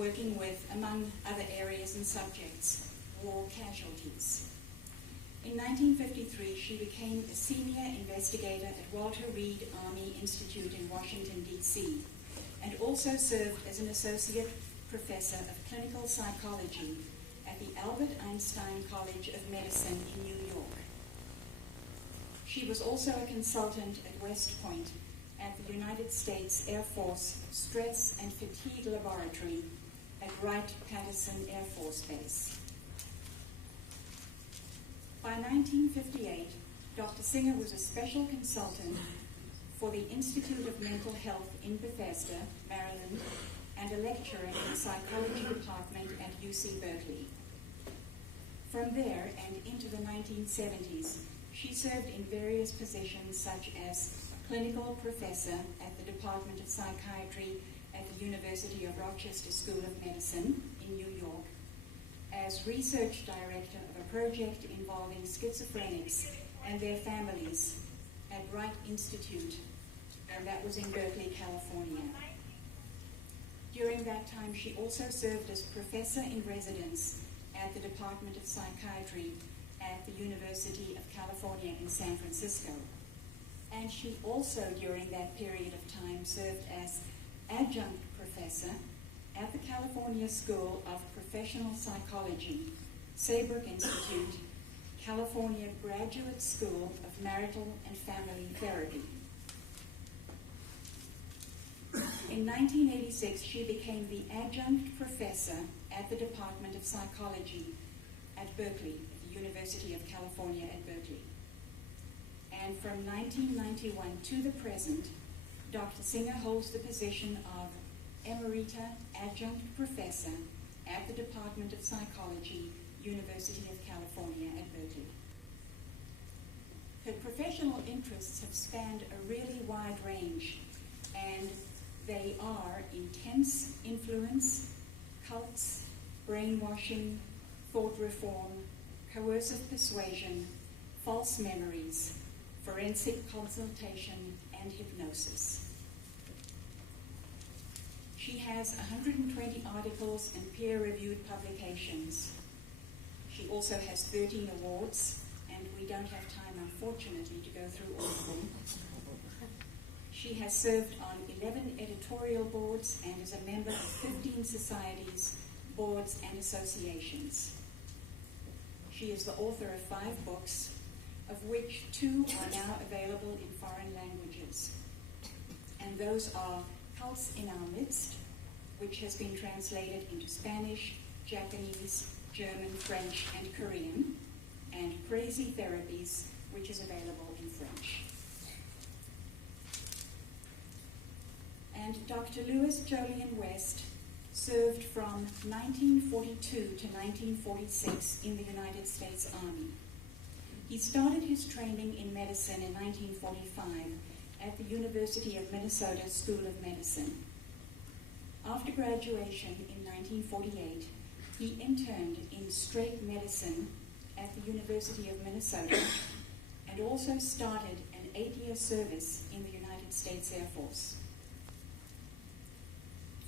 working with, among other areas and subjects, war casualties. In 1953, she became a senior investigator at Walter Reed Army Institute in Washington, D.C., and also served as an associate professor of clinical psychology at the Albert Einstein College of Medicine in New York. She was also a consultant at West Point at the United States Air Force Stress and Fatigue Laboratory at Wright-Patterson Air Force Base. By 1958, Dr. Singer was a special consultant for the Institute of Mental Health in Bethesda, Maryland, and a lecturer in the psychology department at UC Berkeley. From there and into the 1970s, she served in various positions such as clinical professor at the Department of Psychiatry at the University of Rochester School of Medicine in New York, as research director of a project involving schizophrenics and their families at Wright Institute, and that was in Berkeley, California. During that time, she also served as professor in residence at the Department of Psychiatry at the University of California in San Francisco. And she also, during that period of time, served as adjunct professor at the California School of Professional Psychology, Saybrook Institute, California Graduate School of Marital and Family Therapy. In 1986, she became the adjunct professor at the Department of Psychology at Berkeley, at the University of California at Berkeley. And from 1991 to the present, Dr. Singer holds the position of Emerita Adjunct Professor at the Department of Psychology, University of California at Berkeley. Her professional interests have spanned a really wide range, and they are intense influence, cults, brainwashing, thought reform, coercive persuasion, false memories, forensic consultation, and hypnosis. She has 120 articles and peer-reviewed publications. She also has 13 awards, and we don't have time, unfortunately, to go through all of them. She has served on 11 editorial boards and is a member of 15 societies, boards, and associations. She is the author of 5 books, of which 2 are now available in foreign languages. And those are Cults in Our Midst, which has been translated into Spanish, Japanese, German, French, and Korean, and Crazy Therapies, which is available in French. And Dr. Lewis Jolyon West served from 1942 to 1946 in the United States Army. He started his training in medicine in 1945 at the University of Minnesota School of Medicine. After graduation in 1948, he interned in straight medicine at the University of Minnesota and also started an 8-year service in the United States Air Force.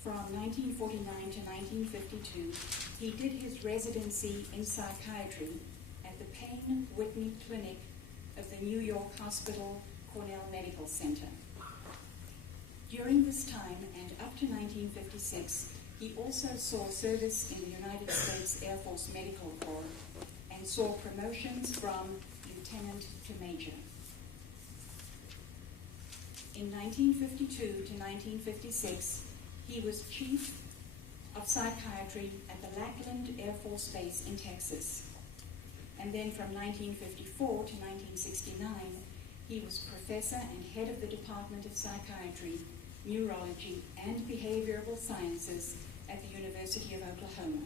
From 1949 to 1952, he did his residency in psychiatry at the Payne Whitney Clinic of the New York Hospital Cornell Medical Center. During this time and up to 1956, he also saw service in the United States Air Force Medical Corps and saw promotions from lieutenant to major. In 1952 to 1956, he was chief of psychiatry at the Lackland Air Force Base in Texas. And then from 1954 to 1969, he was professor and head of the Department of Psychiatry, Neurology, and Behavioral Sciences at the University of Oklahoma.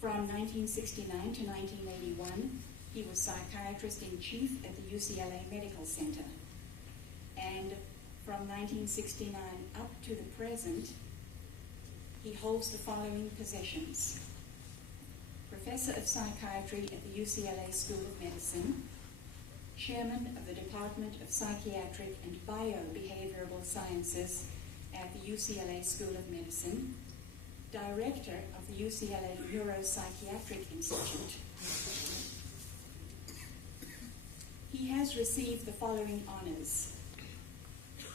From 1969 to 1981, he was psychiatrist in chief at the UCLA Medical Center. And from 1969 up to the present, he holds the following positions: Professor of Psychiatry at the UCLA School of Medicine, Chairman of the Department of Psychiatric and Biobehavioral Sciences at the UCLA School of Medicine, Director of the UCLA Neuropsychiatric Institute. He has received the following honors: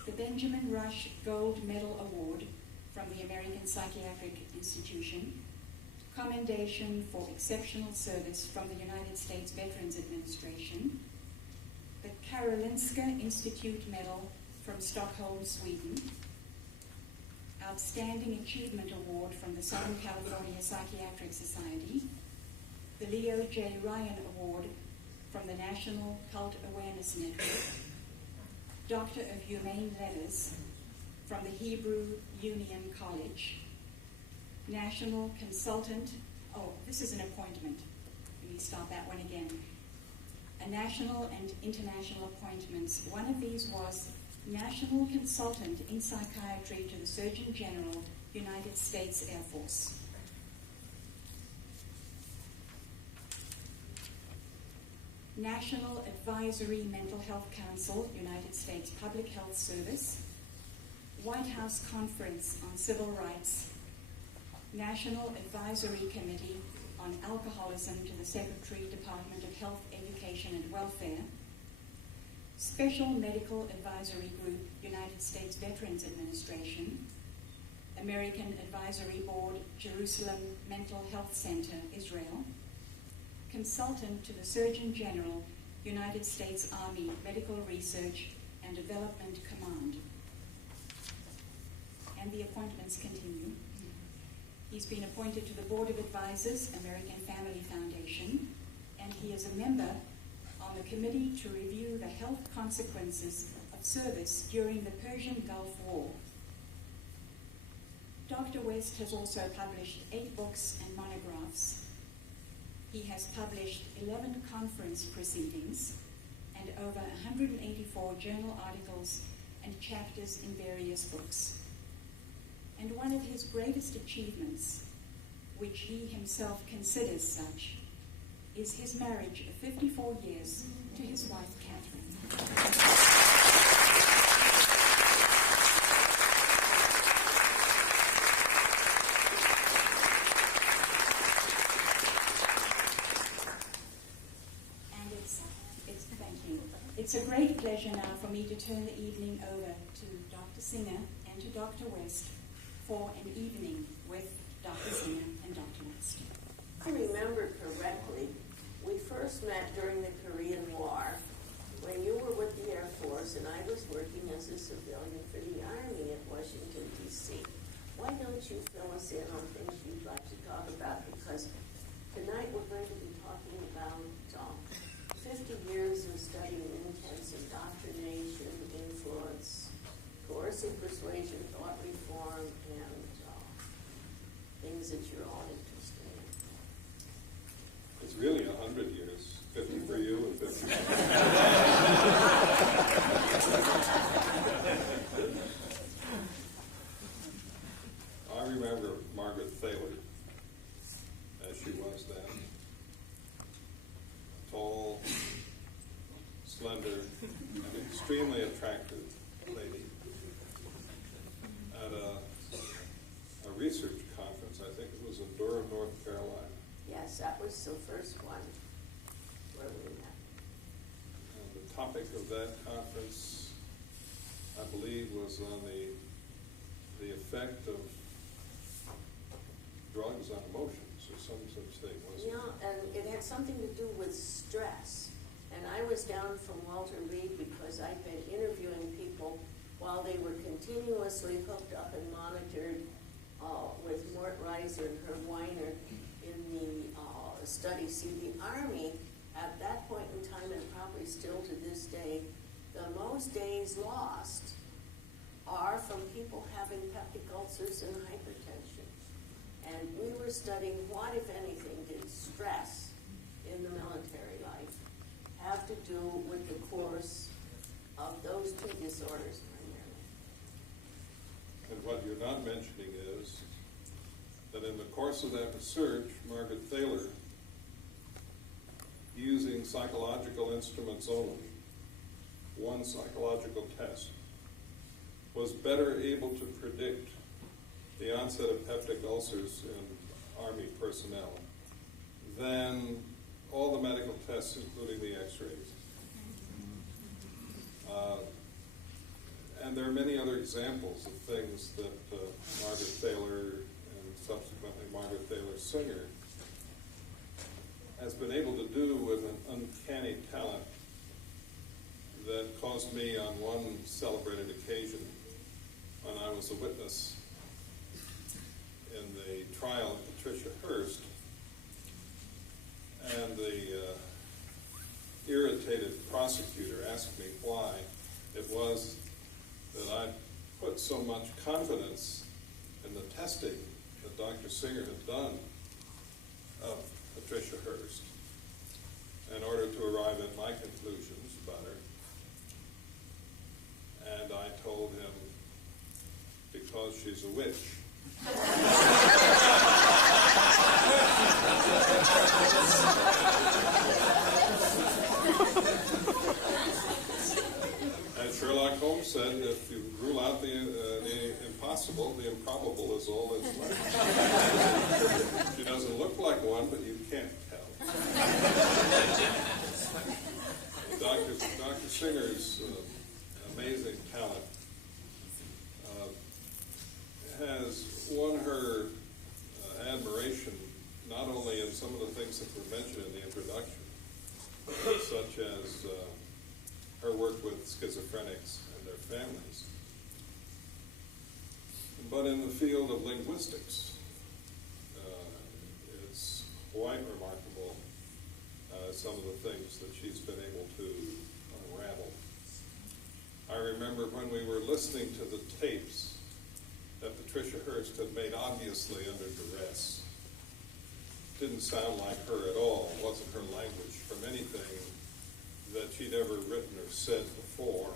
the Benjamin Rush Gold Medal Award from the American Psychiatric Institution, Commendation for Exceptional Service from the United States Veterans Administration, the Karolinska Institute Medal from Stockholm, Sweden, Outstanding Achievement Award from the Southern California Psychiatric Society, the Leo J. Ryan Award from the National Cult Awareness Network, Doctor of Humane Letters from the Hebrew Union College, National Consultant, this is an appointment. Let me start that one again. A national and international appointments. One of these was National Consultant in Psychiatry to the Surgeon General, United States Air Force. National Advisory Mental Health Council, United States Public Health Service, White House Conference on Civil Rights, National Advisory Committee on Alcoholism to the Secretary, Department of Health, Education and Welfare, Special Medical Advisory Group, United States Veterans Administration, American Advisory Board, Jerusalem Mental Health Center, Israel, Consultant to the Surgeon General, United States Army Medical Research and Development Command. And the appointments continue. He's been appointed to the Board of Advisors, American Family Foundation, and he is a member on the committee to review the health consequences of service during the Persian Gulf War. Dr. West has also published 8 books and monographs. He has published 11 conference proceedings and over 184 journal articles and chapters in various books. And one of his greatest achievements, which he himself considers such, is his marriage of 54 years to his wife, Catherine. It's a great pleasure now for me to turn the evening over to Dr. Singer and to Dr. West for an evening with Dr. Singer and Dr. West. I remember correctly, we first met during the Korean War when you were with the Air Force and I was working as a civilian for the Army at Washington, D.C. Why don't you fill us in on things you'd like to talk about? Because tonight we're going to be talking about 50 years of studying intense indoctrination, influence, coercive persuasion, thought reform, and things that you're all interested in. It's really 100 years, 50 for you and 50 for me. I remember Margaret Thaler, as she was then. Tall, slender, and extremely attractive lady. At a research conference, I think it was in Durham, North Carolina. Yes, that was the first one where we met. And the topic of that conference, I believe, was on the effect of drugs on emotions, or some such thing, wasn't it? Yeah, and it had something to do with stress. And I was down from Walter Reed because I'd been interviewing people while they were continuously hooked up and monitored with Mort Reiser and Herb Weiner in the study. See, the Army, at that point in time, and probably still to this day, the most days lost are from people having peptic ulcers and hypertension. And we were studying what, if anything, did stress in the military life have to do with the course of those two disorders primarily. And what you're not mentioning is that in the course of that research, Margaret Thaler, using psychological instruments only, one psychological test, was better able to predict the onset of peptic ulcers in Army personnel than all the medical tests, including the x-rays. And there are many other examples of things that Margaret Thaler and subsequently Margaret Thaler Singer has been able to do with an uncanny talent that caused me on one celebrated occasion when I was a witness in the trial of Patricia Hearst, and the irritated prosecutor asked me why it was that I put so much confidence in the testing that Dr. Singer had done of Patricia Hearst in order to arrive at my conclusions about her. And I told him, because she's a witch. And Sherlock Holmes said, if you rule out the impossible, the improbable is all that's left. She doesn't look like one, but you can't tell. Dr. Singer's amazing talent has won her admiration not only in some of the things that were mentioned in the introduction, such as her work with schizophrenics and their families, but in the field of linguistics. It's quite remarkable some of the things that she's been able to unravel. I remember when we were listening to the tapes that Patricia Hearst had made obviously under duress. Didn't sound like her at all. It wasn't her language from anything that she'd ever written or said before.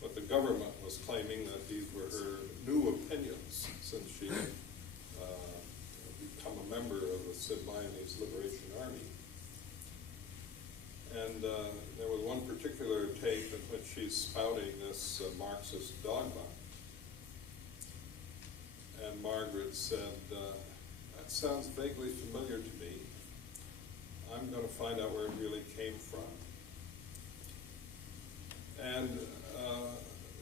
But the government was claiming that these were her new opinions since she had become a member of the Symbionese Liberation Army. And there was one particular tape in which she's spouting this Marxist dogma. And Margaret said, that sounds vaguely familiar to me. I'm going to find out where it really came from. And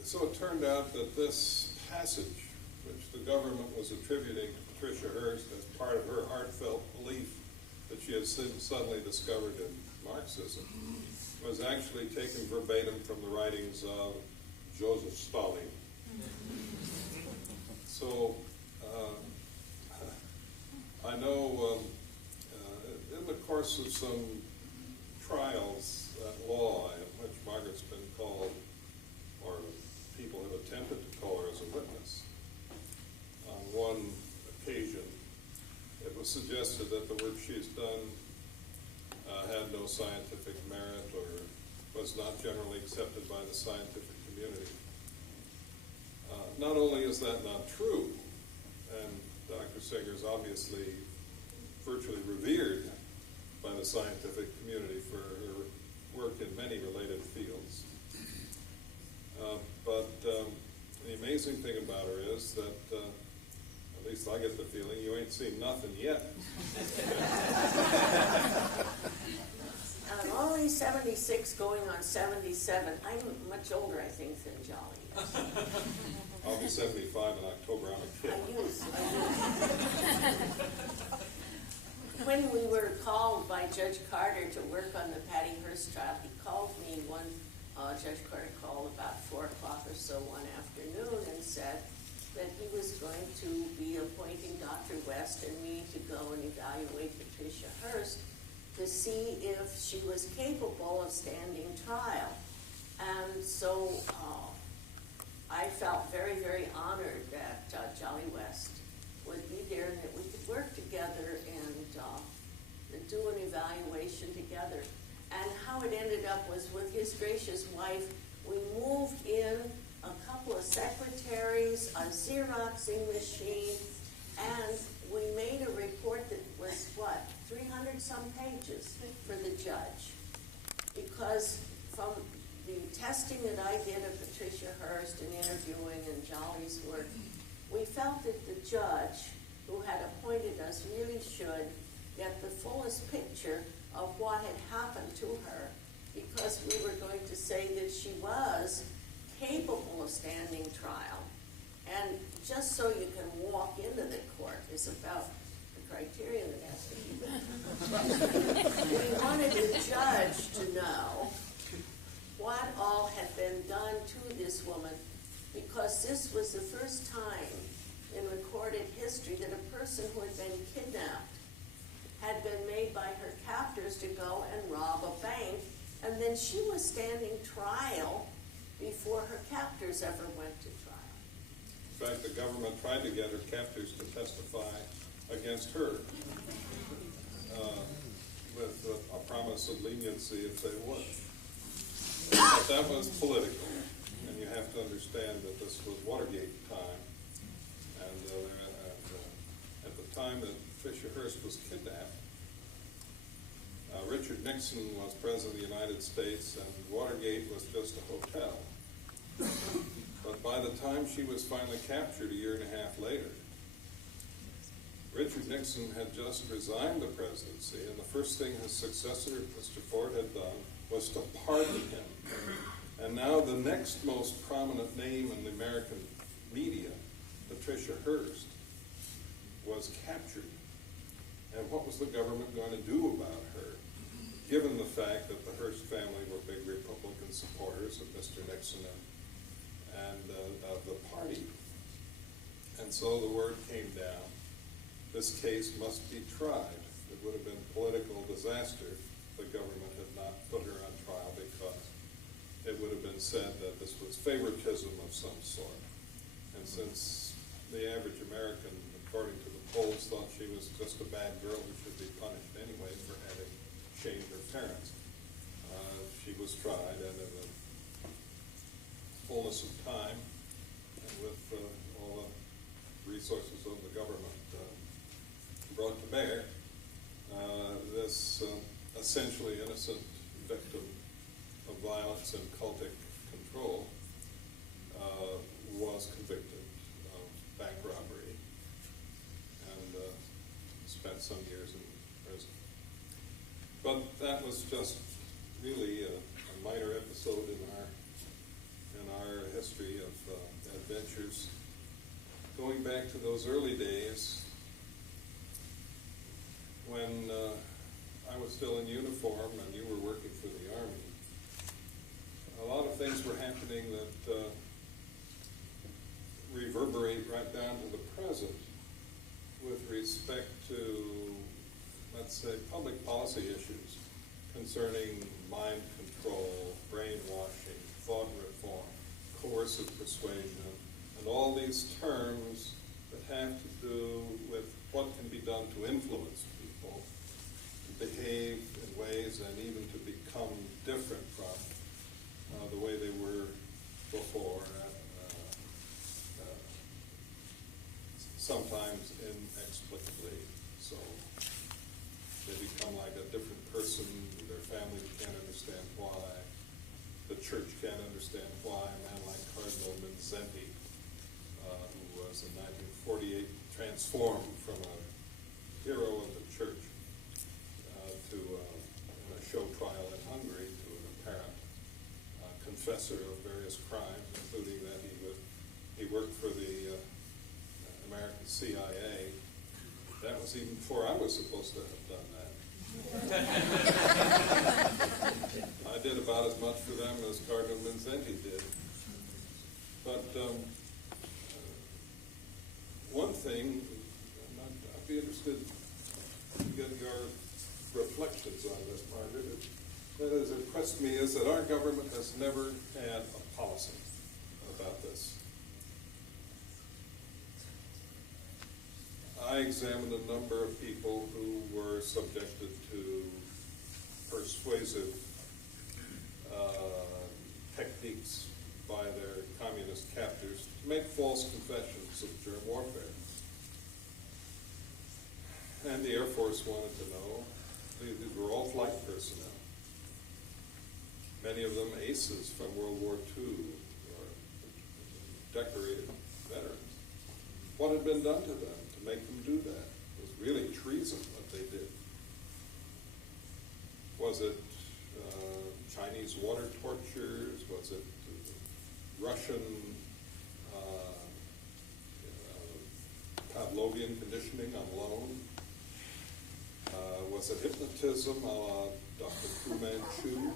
so it turned out that this passage, which the government was attributing to Patricia Hearst as part of her heartfelt belief that she had suddenly discovered in Marxism, was actually taken verbatim from the writings of Joseph Stalin. So I know in the course of some trials at law in which Margaret's been called, or people have attempted to call her as a witness, on one occasion it was suggested that the work she's done had no scientific merit or was not generally accepted by the scientific community. Not only is that not true, and Dr. Singer is obviously virtually revered by the scientific community for her work in many related fields. But the amazing thing about her is that, at least I get the feeling, you ain't seen nothing yet. I'm only 76 going on 77. I'm much older, I think, than Jolly. I'll be 75 in October. I'm a kid. I use. When we were called by Judge Carter to work on the Patty Hearst trial, he called me Judge Carter called about 4 o'clock or so one afternoon and said that he was going to be appointing Dr. West and me to go and evaluate Patricia Hearst to see if she was capable of standing trial. And so I felt very, very honored that Jolly West would be there and that we could work together and do an evaluation together. And how it ended up was with his gracious wife, we moved in a couple of secretaries, a Xeroxing machine, and we made a report that was, 300 some pages for the judge. Because from the testing that I did of Patricia Hearst and interviewing and Jolly's work, we felt that the judge who had appointed us really should get the fullest picture of what had happened to her, because we were going to say that she was capable of standing trial. And just so you can walk into the court is about the criteria that has to be met. We wanted the judge to know what all had been done to this woman, because this was the first time in recorded history that a person who had been kidnapped had been made by her captors to go and rob a bank, and then she was standing trial before her captors ever went to trial. In fact, the government tried to get her captors to testify against her with a promise of leniency if they would. But that was political, and you have to understand that this was Watergate time, and at the time that Patricia Hearst was kidnapped, Richard Nixon was President of the United States, and Watergate was just a hotel. But by the time she was finally captured a year and a half later, Richard Nixon had just resigned the presidency, and the first thing his successor, Mr. Ford, had done was to pardon him. And now the next most prominent name in the American media, Patricia Hearst, was captured. And what was the government going to do about her, given the fact that the Hearst family were big Republican supporters of Mr. Nixon and of the party? And so the word came down, this case must be tried. It would have been a political disaster if the government had not put her on trial, because it would have been said that this was favoritism of some sort. And since the average American, according to the polls, thought she was just a bad girl who should be punished anyway for having shamed her parents, she was tried, and in the fullness of time, and with all the resources of the government brought to bear, this essentially innocent victim of violence and cultic control was convicted of bank robbery and spent some years in prison. But that was just really a minor episode in our history of adventures. Going back to those early days when I was still in uniform and you were working for the Army, a lot of things were happening that reverberate right down to the present with respect to, let's say, public policy issues concerning mind control, brainwashing, thought reform, coercive persuasion, and all these terms that have to do with what can be done to influence people to behave in ways and even to become different from the way they were before, sometimes inexplicably. So they become like a different person. Their family can't understand why. The church can't understand why. A man like Cardinal Mindszenty, who was in 1948 transformed from a hero of the church to in a show trial in Hungary to an apparent confessor of various crimes, including that he worked for the American CIA. That was even before I was supposed to have done that. I did about as much for them as Cardinal Mindszenty did. But one thing, I'd be interested to get your reflections on this, Margaret, that has impressed me is that our government has never had a policy about this. I examined a number of people who were subjected to persuasive techniques by their communist captors to make false confessions of germ warfare. And the Air Force wanted to know. These were all flight personnel. many of them aces from World War II, or decorated veterans. What had been done to them to make them do that? It was really treason what they did. Was it Chinese water tortures? Was it Russian Pavlovian conditioning on loan? Was it hypnotism a la Dr. Fu Manchu?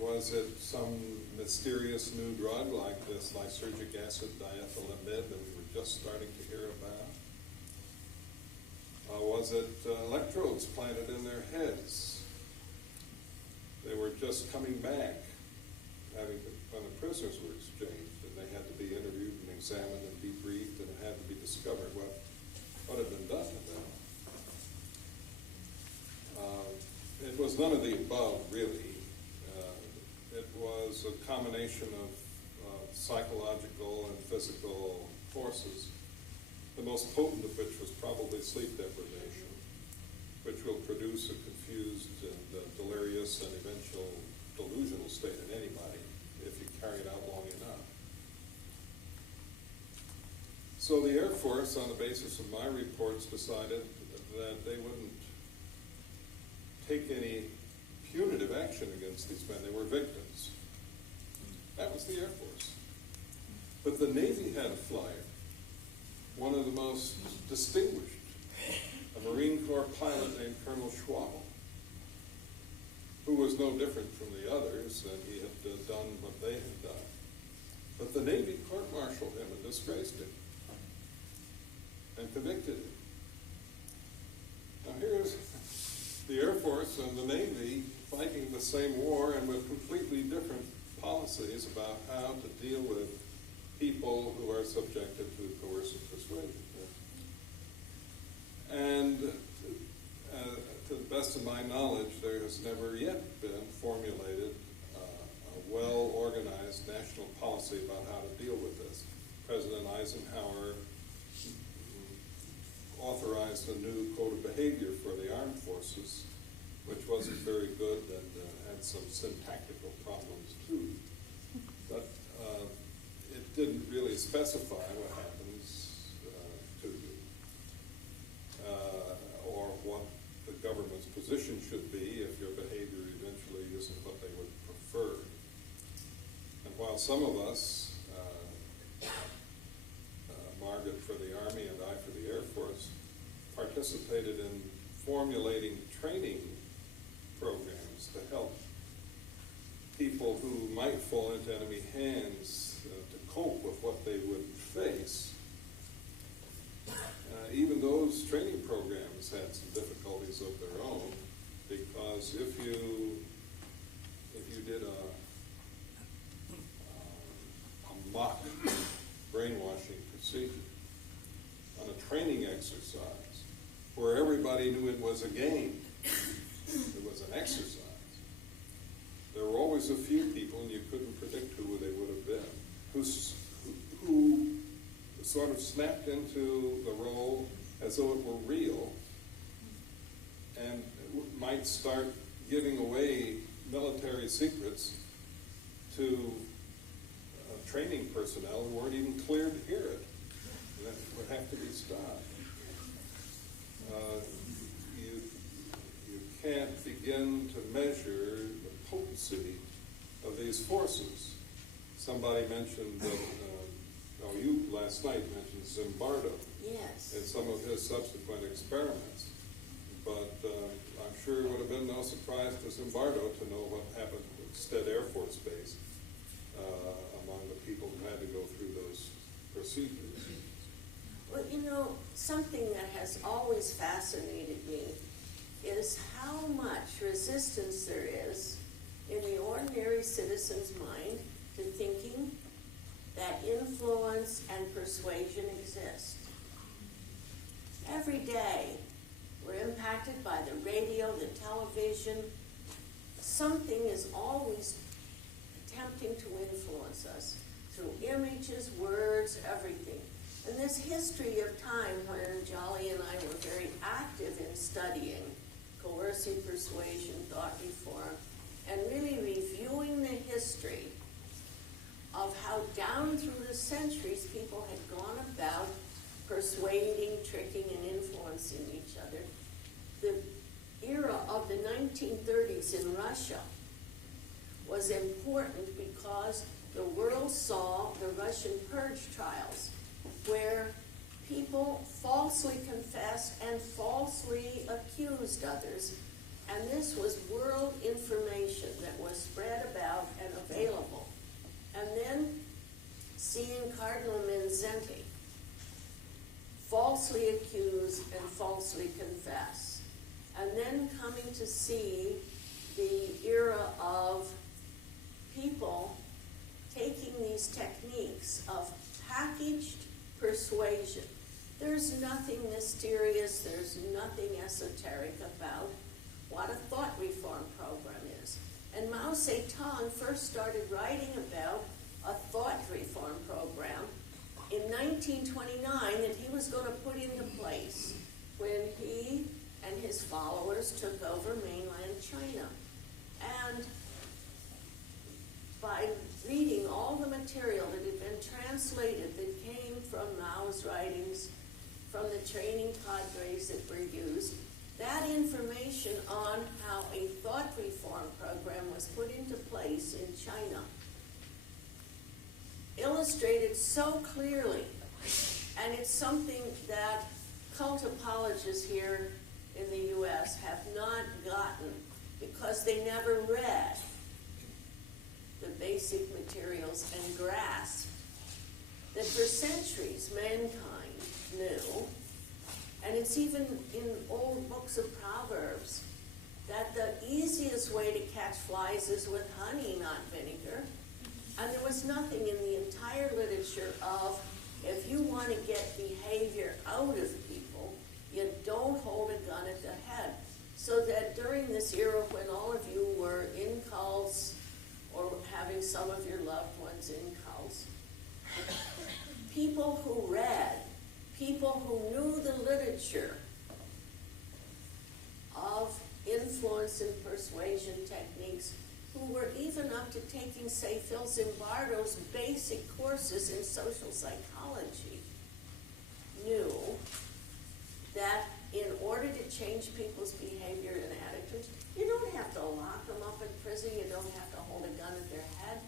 Was it some mysterious new drug like this lysergic acid diethylamide that we were just starting to hear about? Was it electrodes planted in their heads? They were just coming back when the prisoners were exchanged, and they had to be interviewed and examined and debriefed, and it had to be discovered what had been done to them. It was none of the above, really. It was a combination of psychological and physical forces, the most potent of which was probably sleep deprivation, which will produce a confused and delirious and eventual delusional state in anybody if you carry it out long enough. So the Air Force, on the basis of my reports, decided that they wouldn't take any punitive action against these men. They were victims. That was the Air Force. But the Navy had a flyer, one of the most distinguished, a Marine Corps pilot named Colonel Schwab, who was no different from the others, and he had done what they had done. But the Navy court-martialed him and disgraced him and convicted him. Now here's the Air Force and the Navy fighting the same war and with completely different policies about how to deal with people who are subjected to coercive persuasion. And to the best of my knowledge, there has never yet been formulated a well-organized national policy about how to deal with this. President Eisenhower authorized a new code of behavior for the armed forces, which wasn't very good and had some syntactical problems too. But it didn't really specify what happens to you, or what the government's position should be if your behavior eventually isn't what they would prefer. And while some of us, Margaret for the Army and I for the Air Force, participated in formulating training programs to help people who might fall into enemy hands to cope with what they would face. Even those training programs had some difficulties of their own, because if you did a mock brainwashing procedure on a training exercise where everybody knew it was a game, it was an exercise, there were always a few people, and you couldn't predict who they would have been, who sort of snapped into the role as though it were real and might start giving away military secrets to training personnel who weren't even cleared to hear it. And that would have to be stopped. You can't begin to measure the potency of these forces. Somebody mentioned that, you last night mentioned Zimbardo. Yes. In some of his subsequent experiments. But I'm sure it would have been no surprise to Zimbardo to know what happened at Stead Air Force Base among the people who had to go through those procedures. Well, something that has always fascinated me is how much resistance there is in the ordinary citizen's mind to thinking that influence and persuasion exist. Every day, we're impacted by the radio, the television. Something is always attempting to influence us through images, words, everything. And this history of time when Jolly and I were very active in studying coercive persuasion, thought reform, and really reviewing the history of how down through the centuries people had gone about persuading, tricking, and influencing each other. The era of the 1930s in Russia was important because the world saw the Russian purge trials, where people falsely confessed and falsely accused others, and this was world information that was spread about and available. And then seeing Cardinal Mindszenty falsely accuse and falsely confess, and then coming to see the era of people taking these techniques of packaged persuasion. There's nothing mysterious, there's nothing esoteric about what a thought reform program is. And Mao Zedong first started writing about a thought reform program in 1929 that he was going to put into place when he and his followers took over mainland China. And by reading all the material that had been translated that came from Mao's writings, from the training cadres that were used, that information on how a thought reform program was put into place in China illustrated so clearly, and it's something that cult apologists here in the U.S. have not gotten because they never read the basic materials and grasped that for centuries mankind knew, and it's even in old books of Proverbs, that the easiest way to catch flies is with honey, not vinegar. And there was nothing in the entire literature of, if you want to get behavior out of people, you don't hold a gun at the head. So that during this era when all of you were in cults or having some of your loved ones in cults, people who read, people who knew the literature of influence and persuasion techniques, who were even up to taking, say, Phil Zimbardo's basic courses in social psychology, knew that in order to change people's behavior and attitudes, you don't have to lock them up in prison, you don't have to hold a gun at their head.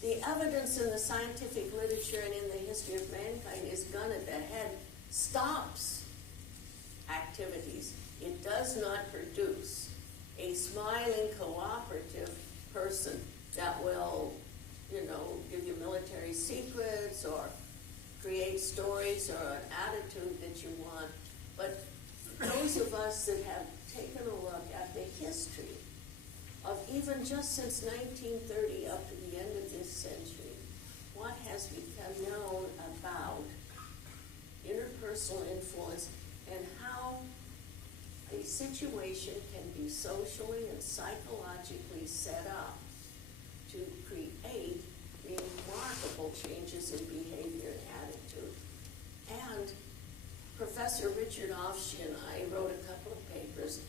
The evidence in the scientific literature and in the history of mankind is gun at the head stops activities. It does not produce a smiling, cooperative person that will, give you military secrets or create stories or an attitude that you want. But those of us that have taken a look at the history of even just since 1930 up to the end of this century, what has become known about interpersonal influence and how a situation can be socially and psychologically set up to create remarkable changes in behavior and attitude. And Professor Richard Offshe and I wrote a couple of papers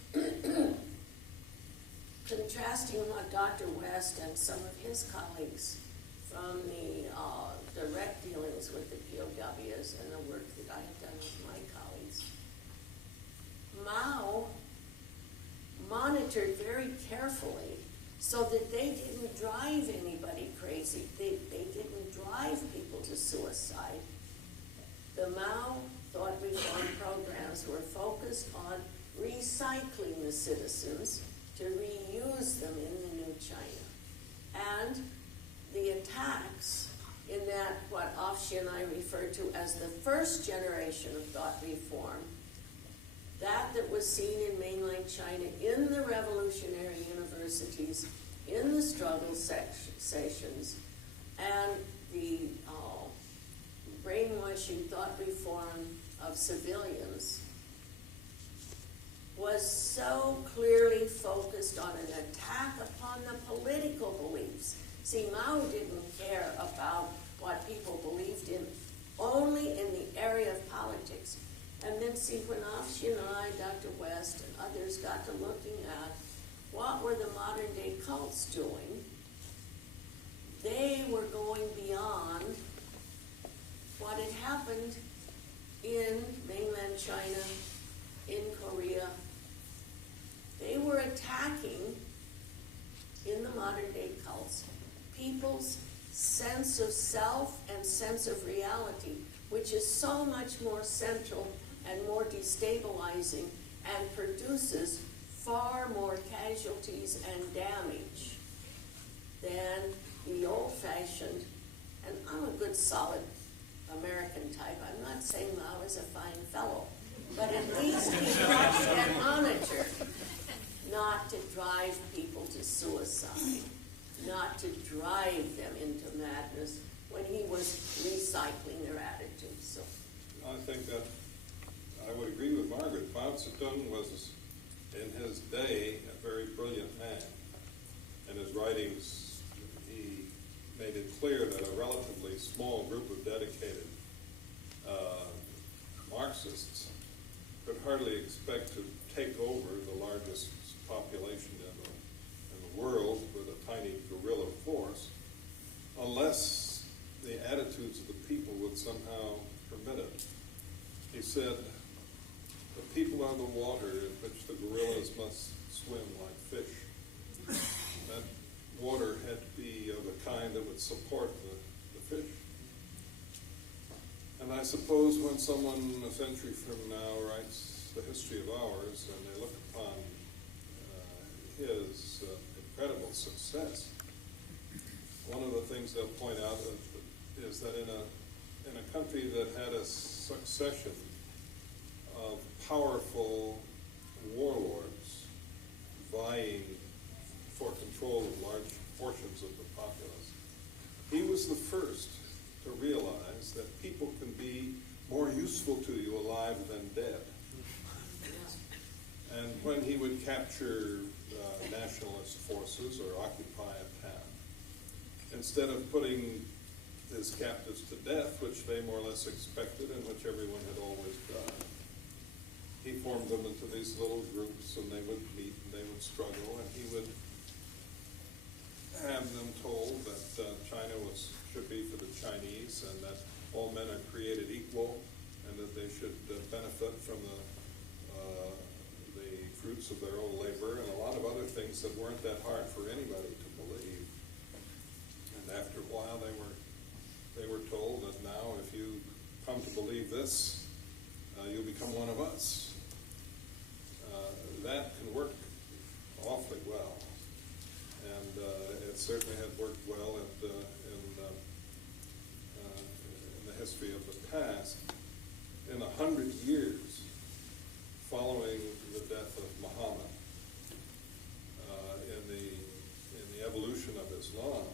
contrasting what Dr. West and some of his colleagues from the direct dealings with the POWs and the work that I have done with my colleagues. Mao monitored very carefully so that they didn't drive anybody crazy. They didn't drive people to suicide. The Mao thought reform programs were focused on recycling the citizens to reuse them in the new China. And the attacks in that, what Offshe and I refer to as the first generation of thought reform, that was seen in mainland China, in the revolutionary universities, in the struggle sessions, and the brainwashing thought reform of civilians was so clearly focused on an attack upon the political beliefs. See, Mao didn't care about what people believed in, only in the area of politics. And then see, when Afshin and I, Dr. West, and others got to looking at what were the modern day cults doing, they were going beyond what had happened in mainland China, in Korea. They were attacking, in the modern day cults, people's sense of self and sense of reality, which is so much more central and more destabilizing and produces far more casualties and damage than the old-fashioned, and I'm a good solid American type. I'm not saying Mao is a fine fellow, but at least he watched and monitored not to drive people to suicide, not to drive them into madness when he was recycling their attitudes. So I think that I would agree with Margaret. Mao Zedong was, in his day, a very brilliant man. In his writings, he made it clear that a relatively small group of dedicated Marxists could hardly expect to take over the largest population in the world with a tiny guerrilla force unless the attitudes of the people would somehow permit it. He said, the people are the water in which the gorillas must swim like fish. That water had to be of a kind that would support the fish. And I suppose when someone a century from now writes the history of ours and they look upon his incredible success, one of the things they'll point out is that in a country that had a succession of powerful warlords vying for control of large portions of the populace, he was the first to realize that people can be more useful to you alive than dead. And when he would capture nationalist forces or occupy a town, instead of putting his captives to death, which they more or less expected and which everyone had always done, he formed them into these little groups, and they would meet and they would struggle, and he would have them told that China should be for the Chinese, and that all men are created equal, and that they should benefit from the fruits of their own labor, and a lot of other things that weren't that hard for anybody to believe. And after a while, they were told that now, if you come to believe this, you'll become one of us. That can work awfully well, and it certainly had worked well in the history of the past. In 100 years following the death of Muhammad, in the evolution of Islam,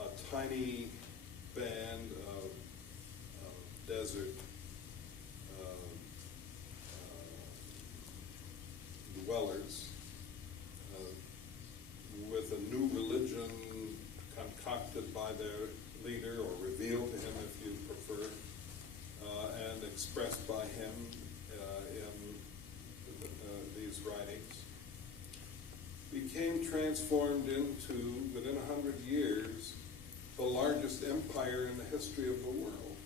a tiny band of desert dwellers with a new religion concocted by their leader, or revealed to him if you prefer, and expressed by him in these writings, became transformed into, within 100 years, the largest empire in the history of the world,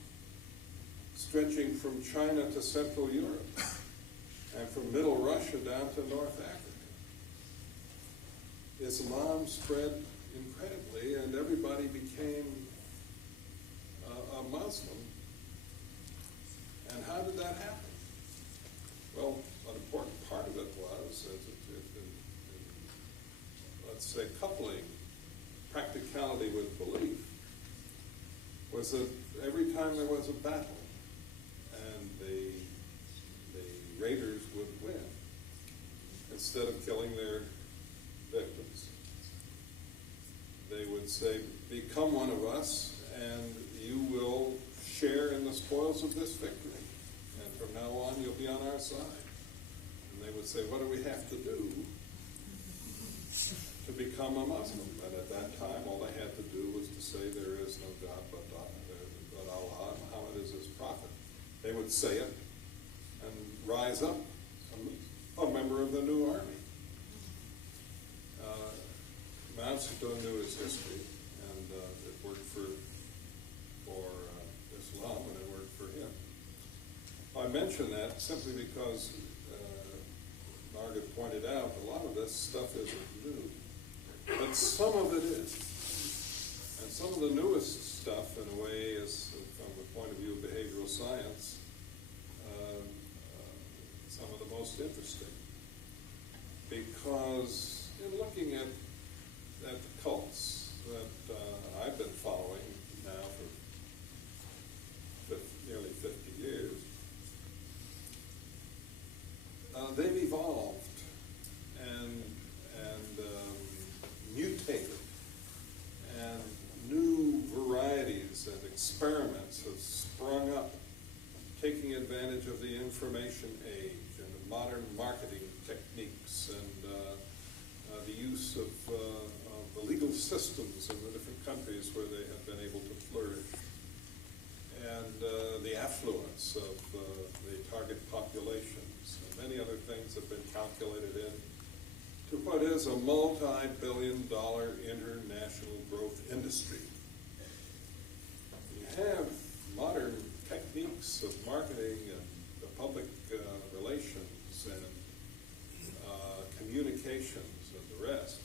stretching from China to Central Europe, and from Middle Russia down to North Africa. Islam spread incredibly, and everybody became a Muslim. And how did that happen? Well, an important part of it was, let's say, coupling practicality with belief, was that every time there was a battle and the raiders would win, instead of killing their victims, they would say, become one of us and you will share in the spoils of this victory. And from now on, you'll be on our side. And they would say, what do we have to do to become a Muslim? And at that time, all they had to do was to say, there is no God but Allah, Muhammad is his prophet. they would say it and rise up a member of the new army. Mao Zedong knew his history, and it worked for Islam, and it worked for him. I mention that simply because Margaret pointed out a lot of this stuff isn't new, but some of it is. And some of the newest stuff, in a way, is, from the point of view of behavioral science, some of the most interesting. Because in looking at the cults that I've been following now for nearly 50 years, they've evolved and mutated, and new varieties and experiments have sprung up, taking advantage of the information age and of modern marketing techniques and the use of the legal systems in the different countries where they have been able to flourish, and the affluence of the target populations, and many other things have been calculated in to what is a multi-billion-dollar international growth industry. You have modern techniques of marketing and public relations and communications and the rest.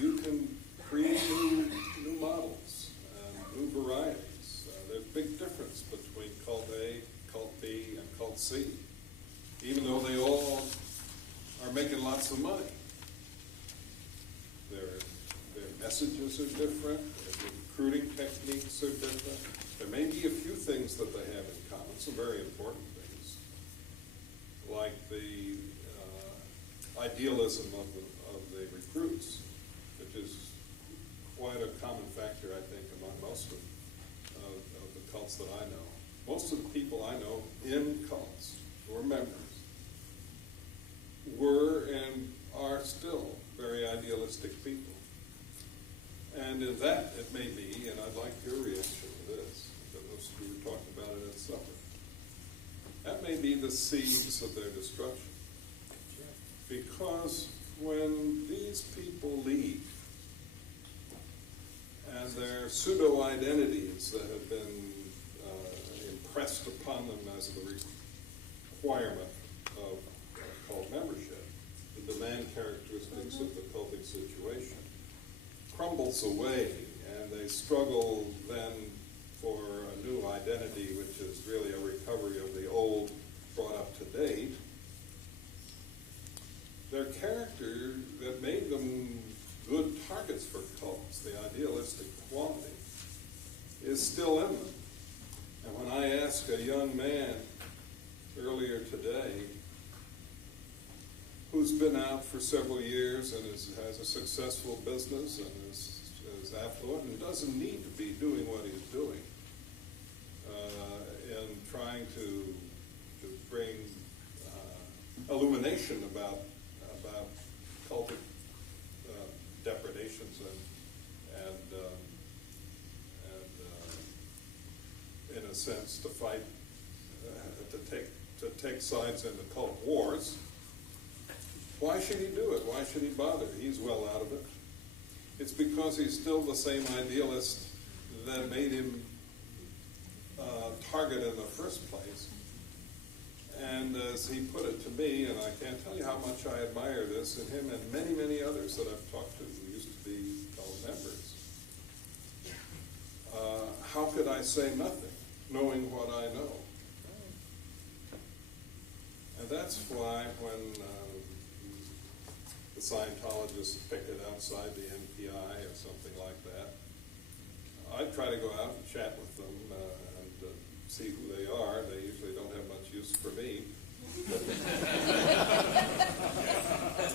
You can create new models and new varieties. There's a big difference between cult A, cult B, and cult C, even though they all are making lots of money. Their messages are different, their recruiting techniques are different. There may be a few things that they have in common, some very important things, like the idealism of the recruits, which is quite a common factor, I think, among most of the cults that I know. Most of the people I know in cults who are members were and are still very idealistic people. And in that, it may be, and I'd like your reaction to this, because we were talking about it at supper, that may be the seeds of their destruction. Because when these people leave, and their pseudo-identities that have been impressed upon them as the requirement of cult membership, the demand characteristics of the cultic situation, crumbles away, and they struggle then for a new identity, which is really a recovery of the old brought up to date. Their character that made them good targets for cults, the idealistic quality, is still in them. And when I ask a young man earlier today who's been out for several years and has a successful business and is affluent and doesn't need to be doing what he's doing in trying to bring illumination about cultic depredations and in a sense to fight, to take sides in the cult wars. Why should he do it? Why should he bother? He's well out of it. It's because he's still the same idealist that made him target in the first place. And as he put it to me, and I can't tell you how much I admire this in him and many, many others that I've talked to who used to be cult members, how could I say nothing, knowing what I know? And that's why when the Scientologists picked it outside the NPI or something like that, I try to go out and chat with them and see who they are. They usually don't have much use for me.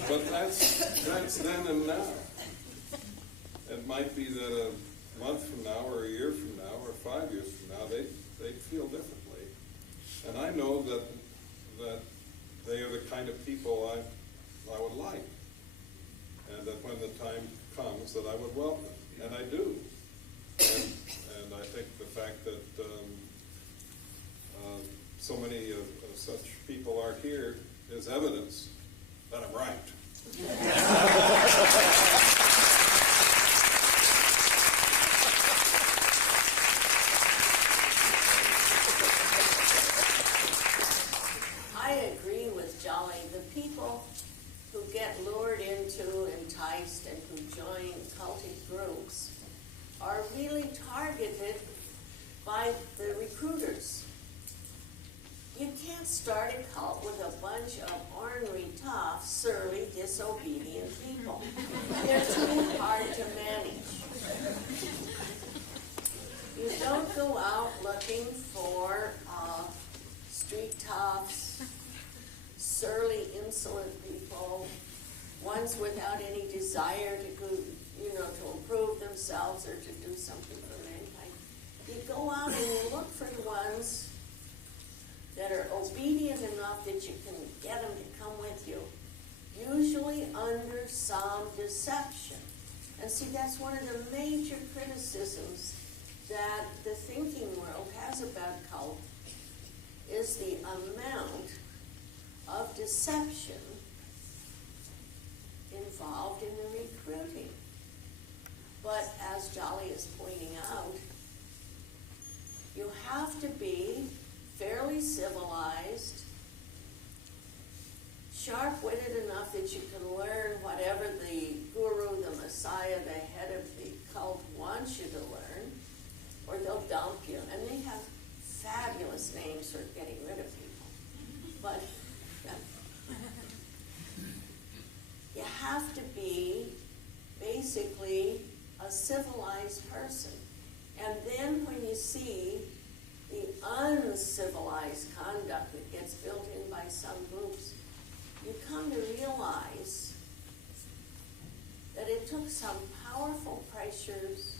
But that's then and now. It might be that a month from now or a year from now or 5 years from now, they feel differently. And I know that they are the kind of people I would like. And that when the time comes that I would welcome. And I do. And I think the fact that so many of such people are here is evidence that I'm right. I agree with Jolly. The people who get lured into, enticed, and who join cultic groups are really targeted by the recruiters. You can't start a cult with a bunch of ornery, tough, surly, disobedient people. They're too hard to manage. You don't go out looking for street toughs, surly, insolent people, ones without any desire to go, to improve themselves or to do something for mankind. You go out and you look for the ones that are obedient enough that you can get them to come with you, usually under some deception. And see, that's one of the major criticisms that the thinking world has about cult, is the amount of deception involved in the recruiting. But as Jolly is pointing out, you have to be fairly civilized, sharp-witted enough that you can learn whatever the guru, the messiah, the head of the cult wants you to learn, or they'll dump you. And they have fabulous names for getting rid of people. But you have to be basically a civilized person. And then when you see the uncivilized conduct that gets built in by some groups, you come to realize that it took some powerful pressures,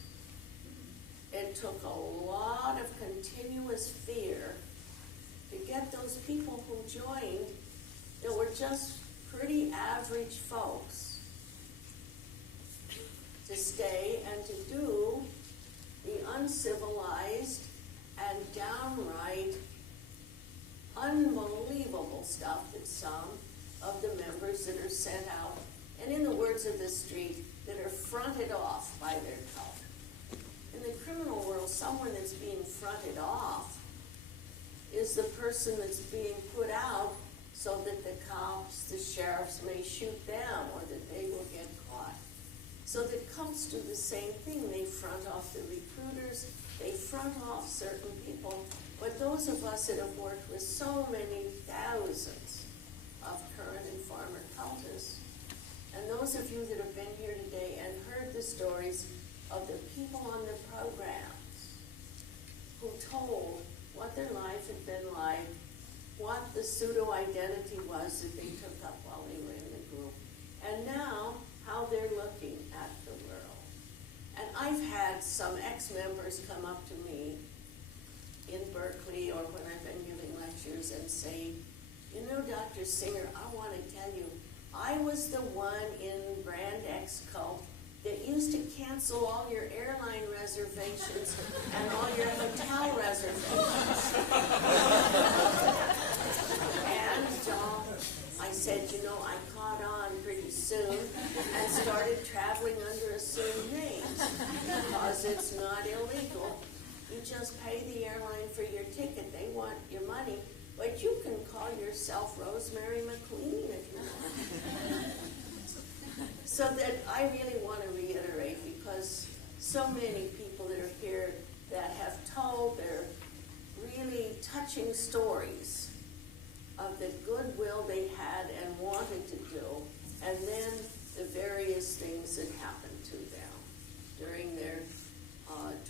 it took a lot of continuous fear to get those people who joined that were just pretty average folks to stay and to do the uncivilized and downright unbelievable stuff that some of the members that are sent out, and in the words of the street, that are fronted off by their cult. In the criminal world, someone that's being fronted off is the person that's being put out so that the cops, the sheriffs may shoot them or that they will get caught. So the cults do the same thing. They front off the recruiters, they front off certain people, but those of us that have worked with so many thousands of current and former cultists, and those of you that have been here today and heard the stories of the people on the programs who told what their life had been like, what the pseudo-identity was that they took up while they were in the group, and now how they're looking at the world. And I've had some ex-members come up to me in Berkeley or when I've been giving lectures and say, you know, Dr. Singer, I want to tell you, I was the one in Brand X cult that used to cancel all your airline reservations and all your hotel reservations. And I said, you know, I caught on pretty soon and started traveling under assumed names because it's not illegal. You just pay the airline for your ticket. They want your money, but you can call yourself Rosemary McLean if you want. So that I really want to reiterate, because so many people that are here that have told their really touching stories of the goodwill they had and wanted to do, and then the various things that happened to them during their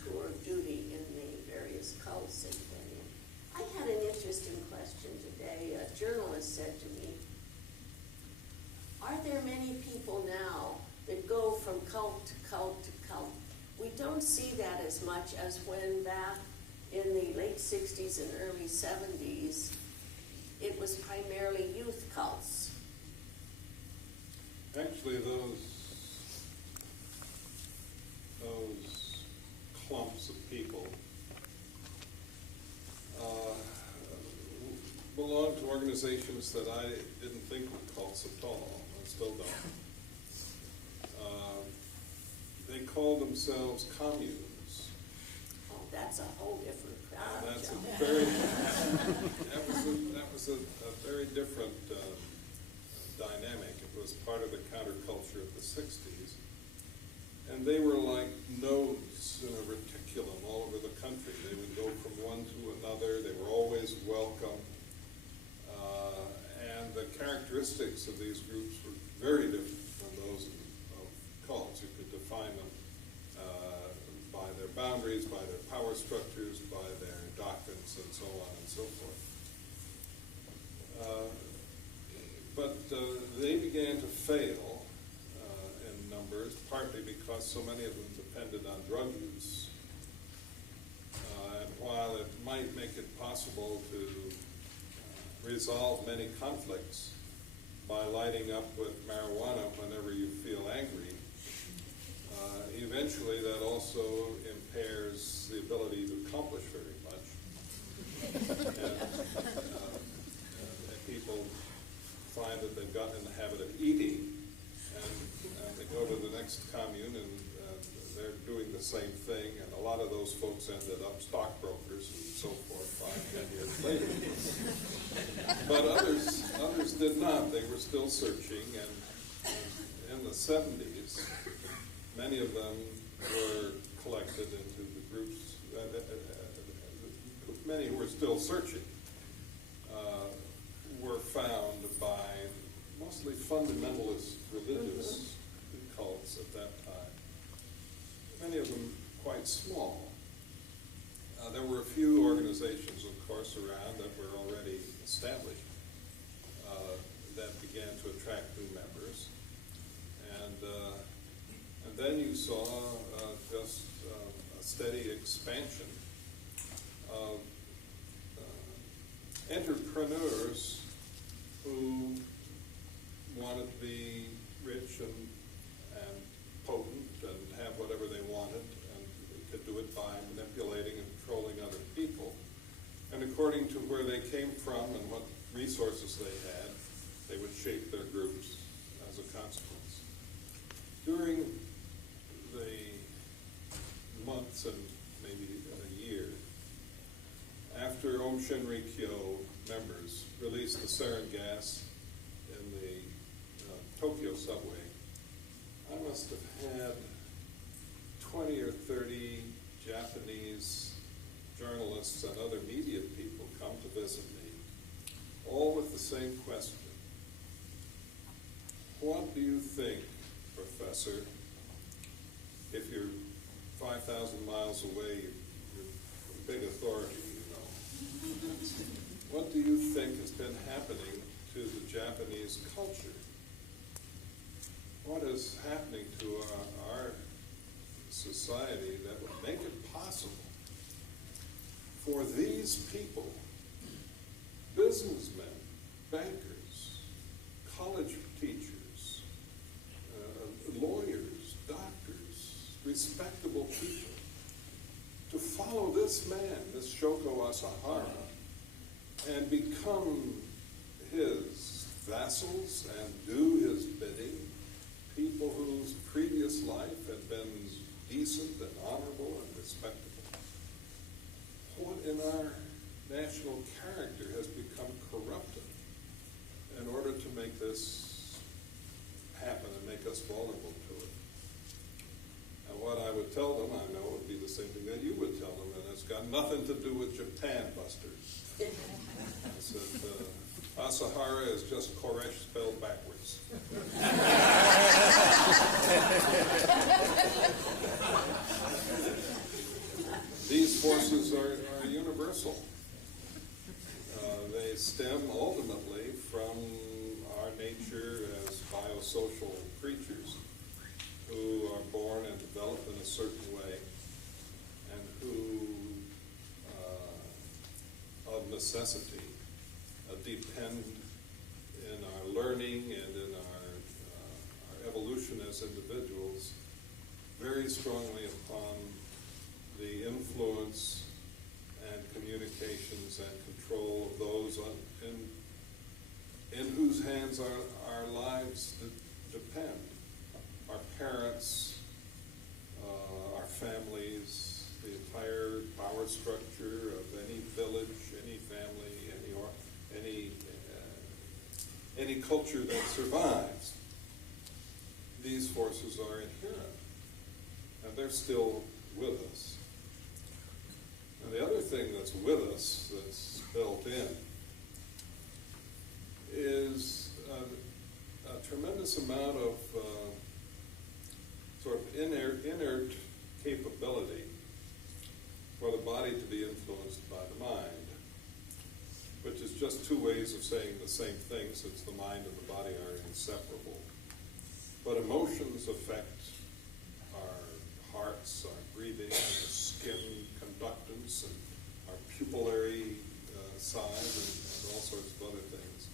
tour of duty in the various cults they've been in. I had an interesting question today. A journalist said to me, are there many people now that go from cult to cult to cult? We don't see that as much as when back in the late 60s and early 70s, it was primarily youth cults. Actually, those clumps of people organizations that I didn't think were cults at all, I still don't. They called themselves communes. Oh, that's a whole different crowd. And that's John. a very, that was a very different dynamic. It was part of the counterculture of the 60s. And they were like nodes in a reticulum all over the country. They would go from one to another. They were always welcome. And the characteristics of these groups were very different from those of cults. You could define them by their boundaries, by their power structures, by their doctrines, and so on and so forth. But they began to fail in numbers, partly because so many of them depended on drug use. And while it might make it possible to resolve many conflicts by lighting up with marijuana whenever you feel angry, eventually that also impairs the ability to accomplish very much. And people find that they've gotten in the habit of eating, and they go to the next commune and they're doing the same thing, and a lot of those folks ended up stockbrokers and so forth 5-10 years later. But others did not. They were still searching, and in the 70s, many of them were collected into the groups. Many who were still searching were found by mostly fundamentalist religious cults at that time. Many of them quite small. There were a few organizations, of course, around that were already established that began to attract new members. And then you saw just a steady expansion of entrepreneurs who wanted to be rich and potent and have whatever they wanted, and could do it by manipulating and controlling other people. And according to where they came from and what resources they had, they would shape their groups as a consequence. During the months and maybe a year after Aum Shinrikyo members released the sarin gas in the Tokyo subway, I must have had 20 or 30 Japanese journalists and other media people come to visit me, all with the same question. What do you think, Professor, if you're 5,000 miles away, you're a big authority, you know. What do you think has been happening to the Japanese culture? What is happening to our society that would make it possible for these people, businessmen, bankers, college teachers, lawyers, doctors, respectable people, to follow this man, this Shoko Asahara, and become his vassals and do his bidding? People whose previous life had been decent and honorable and respectable. What in our national character has become corrupted in order to make this happen and make us vulnerable to it? And what I would tell them, I know, would be the same thing that you would tell them, and it's got nothing to do with Japan busters. I said, Asahara is just Koresh spelled backwards. These forces are universal. They stem ultimately from our nature as biosocial creatures who are born and develop in a certain way, and who, of necessity, depend in our learning and in our evolution as individuals very strongly upon the influence and communications and control of those in whose hands our lives depend. Our parents, our families, the entire power structure of any village, any family, any culture that survives. These forces are inherent, and they're still with us. And the other thing that's with us, that's built in, is a tremendous amount of sort of inert capability for the body to be influenced by the mind, which is just two ways of saying the same thing, since the mind and the body are inseparable. But emotions affect our hearts, our breathing, our skin conductance, and our pupillary size, and all sorts of other things.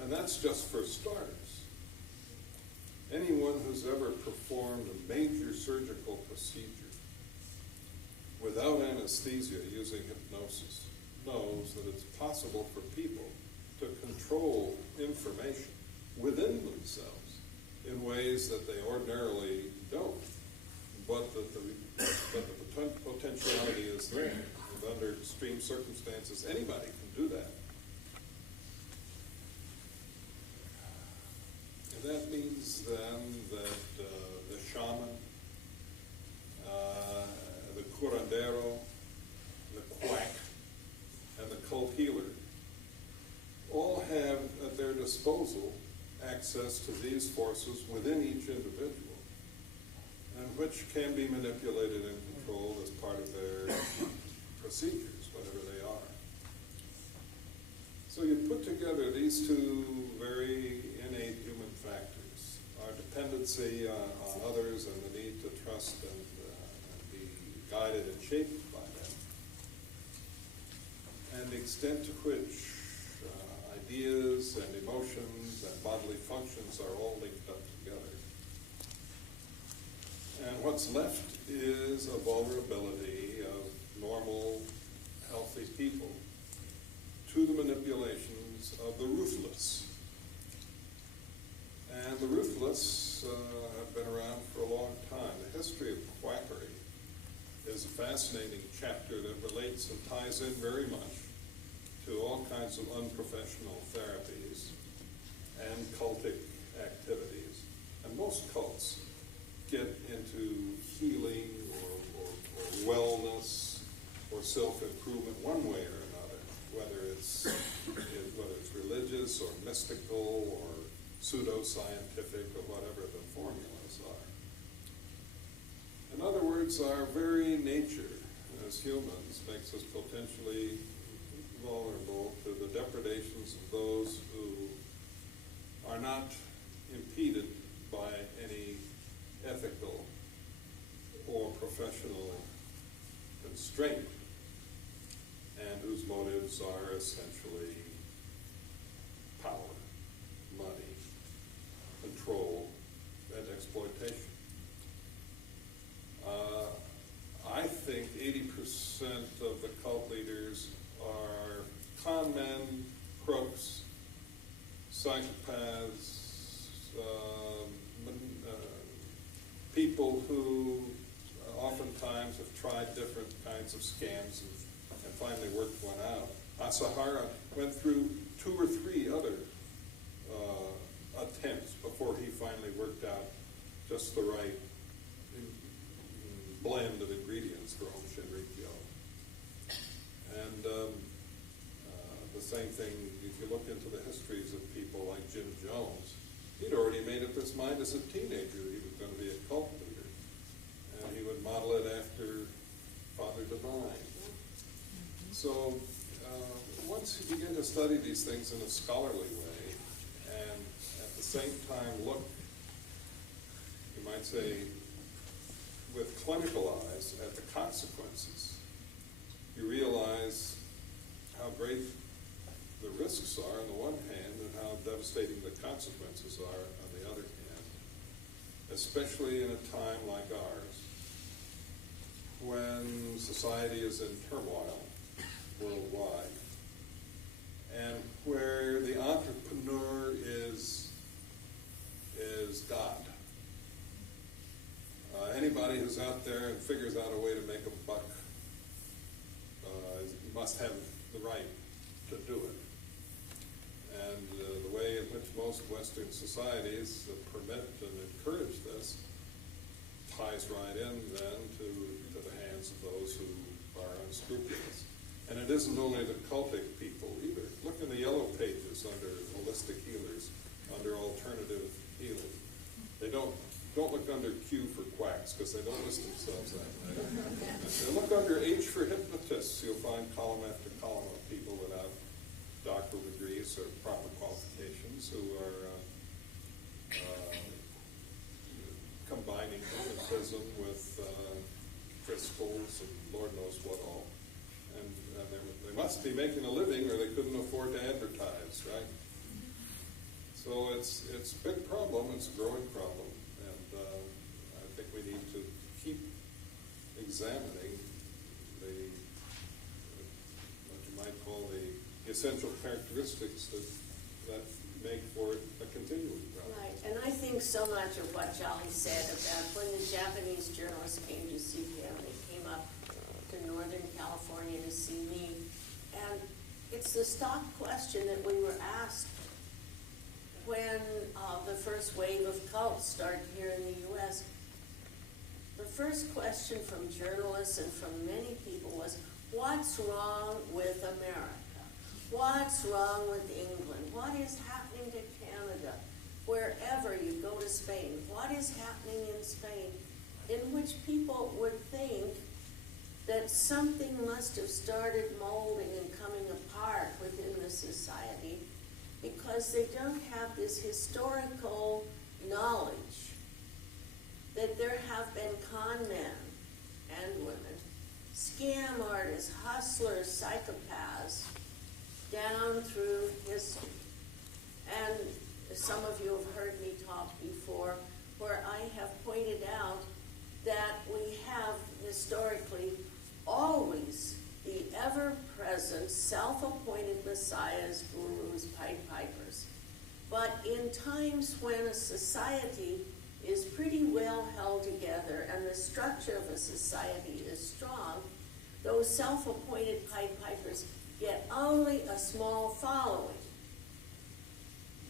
And that's just for starters. Anyone who's ever performed a major surgical procedure without anesthesia using hypnosis knows that it's possible for people to control information within themselves in ways that they ordinarily don't, but that the potentiality is there. And under extreme circumstances, anybody can do that. And that means then that the shaman, the curandero, the quack, and the cult healer all have at their disposal access to these forces within each individual, and which can be manipulated and controlled as part of their procedures, whatever they are. So you put together these two very innate human factors, our dependency on others and the need to trust and be guided and shaped by them, and the extent to which ideas and emotions and bodily functions are all linked up together. And what's left is a vulnerability of normal, healthy people to the manipulations of the ruthless. And the ruthless have been around for a long time. The history of quackery is a fascinating chapter that relates and ties in very much to all kinds of unprofessional therapies and cultic activities. And most cults get into healing or wellness or self-improvement one way or another, whether it's religious or mystical or pseudo-scientific or whatever the formulas are. In other words, our very nature as humans makes us potentially vulnerable to the depredations of those who are not impeded by any ethical or professional constraint, and whose motives are essentially power, money, control, and exploitation. I think 80% of the cult leaders are con men, crooks, psychopaths, people who oftentimes have tried different kinds of scams and finally worked one out. Asahara went through 2 or 3 other attempts before he finally worked out just the right blend of ingredients for Om Shinrikyo. And the same thing, if you look into the histories of people like Jim Jones, he'd already made up his mind as a teenager that he was going to be a cult leader. And he would model it after Father Divine. So once you begin to study these things in a scholarly way, and at the same time look, you might say, with clinical eyes at the consequences, you realize how great the risks are on the one hand and how devastating the consequences are on the other hand, especially in a time like ours, when society is in turmoil worldwide, and where the entrepreneur is God. Anybody who's out there and figures out a way to make a buck must have the right to do it. And the way in which most Western societies permit and encourage this ties right in then to the hands of those who are unscrupulous. And it isn't only the cultic people either. Look in the yellow pages under holistic healers, under alternative healing. They don't look under Q for quacks, because they don't list themselves that way. And look under H for hypnotists. You'll find column after column of people without doctoral degrees or proper qualifications who are combining hypnotism with crystals and Lord knows what all. And they must be making a living or they couldn't afford to advertise, right? So it's a big problem. It's a growing problem. And I think we need to keep examining what you might call the essential characteristics that make for it a continuing problem. Right, and I think so much of what Jolly said about when the Japanese journalists came to see him, they came up to Northern California to see me, and it's the stock question that we were asked when the first wave of cults started here in the U.S. The first question from journalists and from many people was, what's wrong with America? What's wrong with England? What is happening to Canada? Wherever you go to Spain, what is happening in Spain? In which people would think that something must have started molding and coming apart within the society because they don't have this historical knowledge that there have been con men and women, scam artists, hustlers, psychopaths, down through history. And some of you have heard me talk before where I have pointed out that we have historically always the ever-present self-appointed messiahs, gurus, Pied Pipers. But in times when a society is pretty well held together and the structure of a society is strong, those self-appointed Pied Pipers get only a small following.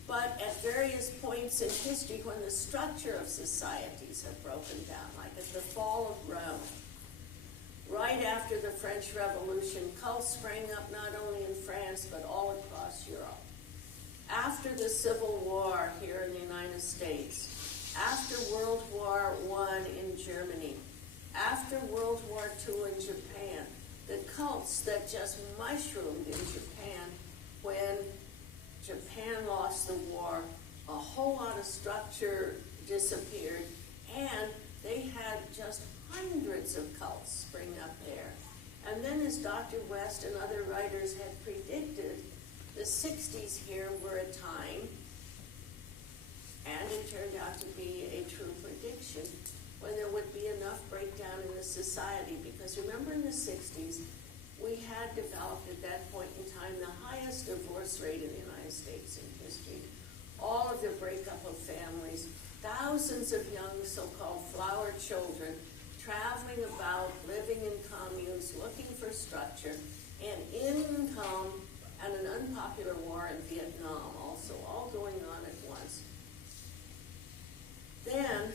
But at various points in history when the structure of societies have broken down, like at the fall of Rome, right after the French Revolution, cults sprang up not only in France but all across Europe. After the Civil War here in the United States, after World War I in Germany, after World War II in Japan, the cults that just mushroomed in Japan when Japan lost the war, a whole lot of structure disappeared, and they had just hundreds of cults spring up there. And then as Dr. West and other writers had predicted, the 60s here were a time, and it turned out to be a true prediction, when there would be enough breakdown in the society. Because remember in the 60s, we had developed at that point in time the highest divorce rate in the United States in history. All of the breakup of families, thousands of young so-called flower children traveling about, living in communes, looking for structure, and income, and an unpopular war in Vietnam also, all going on at once. Then,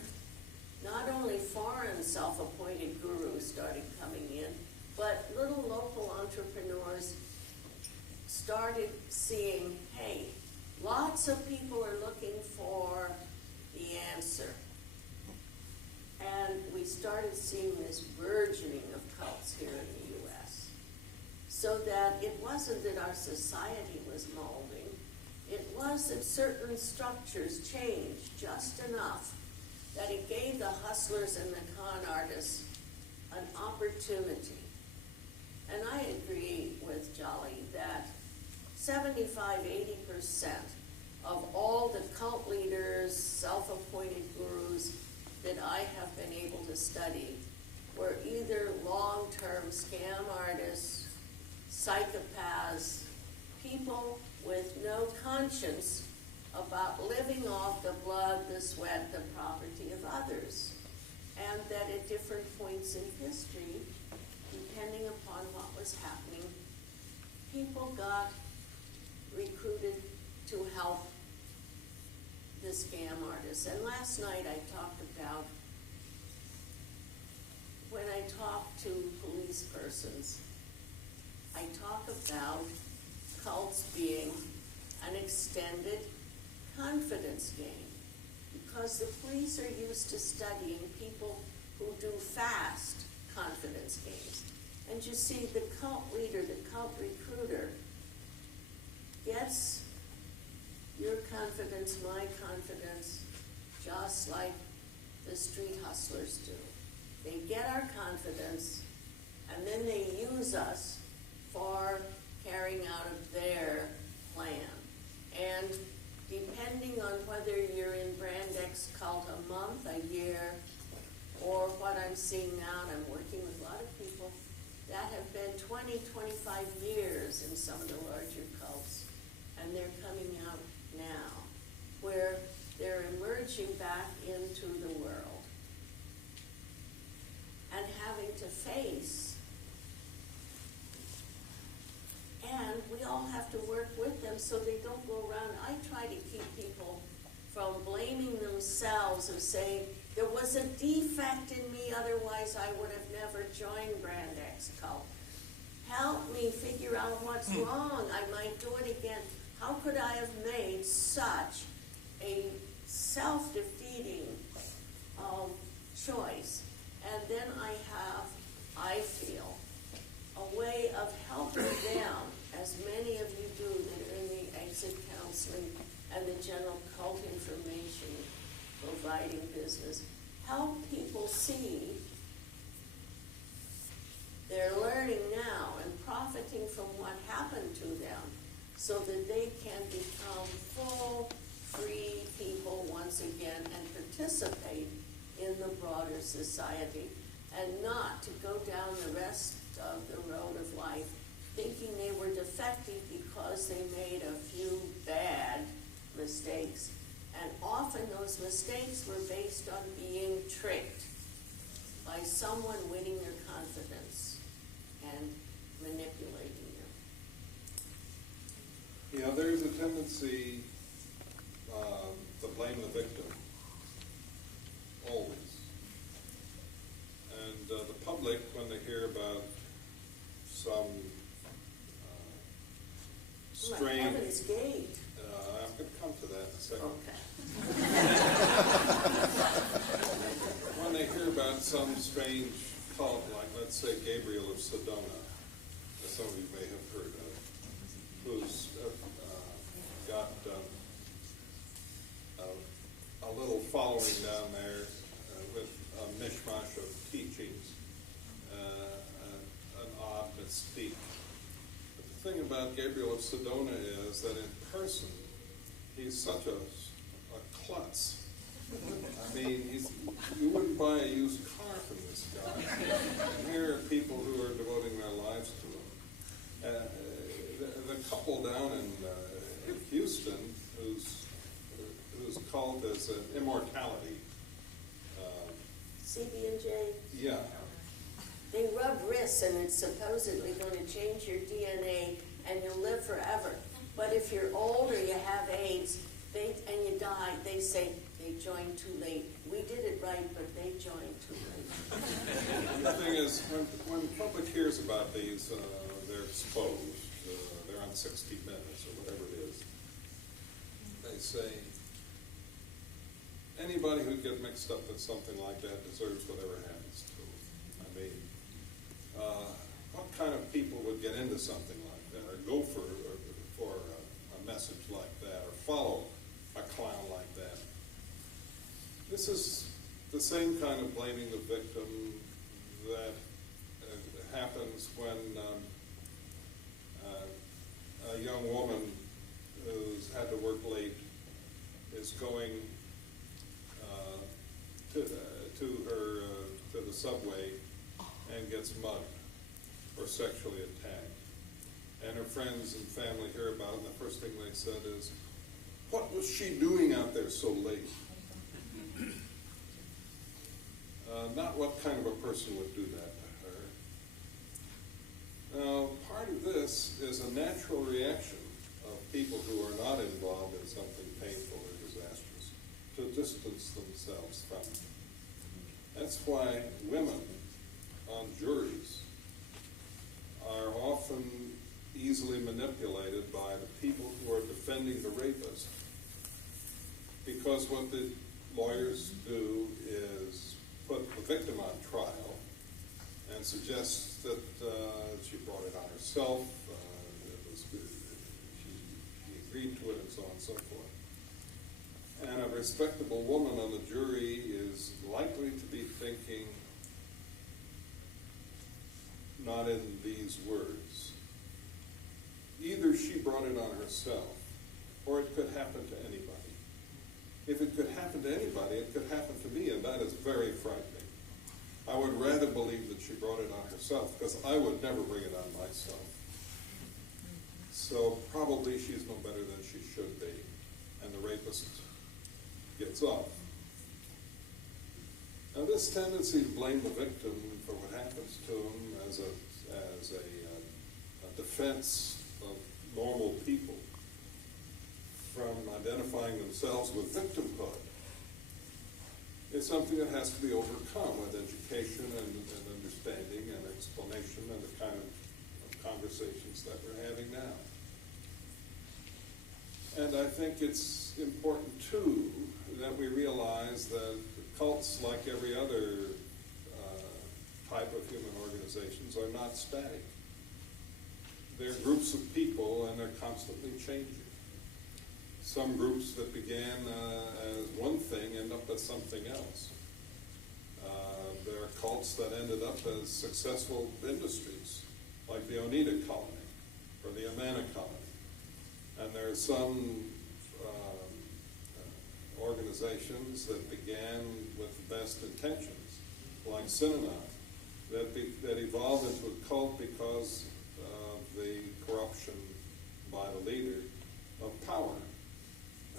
not only foreign self-appointed gurus started coming in, but little local entrepreneurs started seeing, hey, lots of people are looking for the answer. And we started seeing this burgeoning of cults here in the U.S. So that it wasn't that our society was molding, it was that certain structures changed just enough that it gave the hustlers and the con artists an opportunity. And I agree with Jolly that 75–80% of all the cult leaders, self-appointed gurus that I have been able to study were either long-term scam artists, psychopaths, people with no conscience about living off the blood, the sweat, the property of others. And that at different points in history, depending upon what was happening, people got recruited to help the scam artists. And last night I talked about, when I talk to police persons, I talk about cults being an extended confidence game. Because the police are used to studying people who do fast confidence games. And you see, the cult leader, the cult recruiter, gets your confidence, my confidence, just like the street hustlers do. They get our confidence, and then they use us for carrying out of their plan. And depending on whether you're in Brand X cult a month, a year, or what I'm seeing now, and I'm working with a lot of people that have been 20, 25 years in some of the larger cults, and they're coming out now, where they're emerging back into the world and having to face. And we all have to work with them so they don't go around. I try to keep people from blaming themselves or saying, there was a defect in me, otherwise I would have never joined Brand X cult. Help me figure out what's wrong. I might do it again. How could I have made such a self-defeating choice? And then I feel, a way of helping them, as many of you do that are in the exit counseling and the general cult information providing business, help people see they're learning now and profiting from what happened to them so that they can become full, free people once again and participate in the broader society, and not to go down the rest of the road of life thinking they were defective because they made a few bad mistakes. And often those mistakes were based on being tricked by someone winning their confidence and manipulating them. Yeah, there's a tendency to blame the victim, always. And the public, when they hear about some strange... Heaven's Gate. I'm going to come to that in a second. Okay. When they hear about some strange cult, like let's say Gabriel of Sedona, that some of you may have heard of, who's got a little following down there with a mishmash of teachings, an odd mystique. But the thing about Gabriel of Sedona is that in person, he's such a klutz. I mean, you wouldn't buy a used car from this guy. And here are people who are devoting their lives to him. The couple down in Houston, whose cult is immortality. CB&J? Yeah. They rub wrists and it's supposedly going to change your DNA and you'll live forever. But if you're old or you have AIDS and you die, they say they joined too late. We did it right, but they joined too late. The thing is, when the public hears about these, they're exposed. They're on 60 Minutes or whatever it is. They say, anybody who gets mixed up with something like that deserves whatever happens to them. I mean, what kind of people would get into something like that, or go for a message like that, or follow a clown like that? This is the same kind of blaming the victim that happens when a young woman who's had to work late is going to the subway and gets mugged or sexually attacked. and her friends and family hear about it, and the first thing they said is, "What was she doing out there so late?" Not what kind of a person would do that to her. Now, part of this is a natural reaction of people who are not involved in something painful or disastrous to distance themselves from it. That's why women on juries are often easily manipulated by the people who are defending the rapist, because what the lawyers do is put the victim on trial and suggest that she brought it on herself, she agreed to it, and so on and so forth. And a respectable woman on the jury is likely to be thinking not in these words. Either she brought it on herself, or it could happen to anybody. If it could happen to anybody, it could happen to me, and that is very frightening. I would rather believe that she brought it on herself, because I would never bring it on myself. So probably she's no better than she should be, and the rapist gets off. Now, this tendency to blame the victim for what happens to him as a defense of normal people from identifying themselves with victimhood is something that has to be overcome with education and understanding and explanation and the kind of conversations that we're having now. And I think it's important, too, that we realize that cults, like every other type of human organizations, are not static. They're groups of people, and they're constantly changing. Some groups that began as one thing end up as something else. There are cults that ended up as successful industries, like the Oneida colony or the Amana colony. And there are some organizations that began with the best intentions, like Synanon, that evolved into a cult because of the corruption by the leader of power.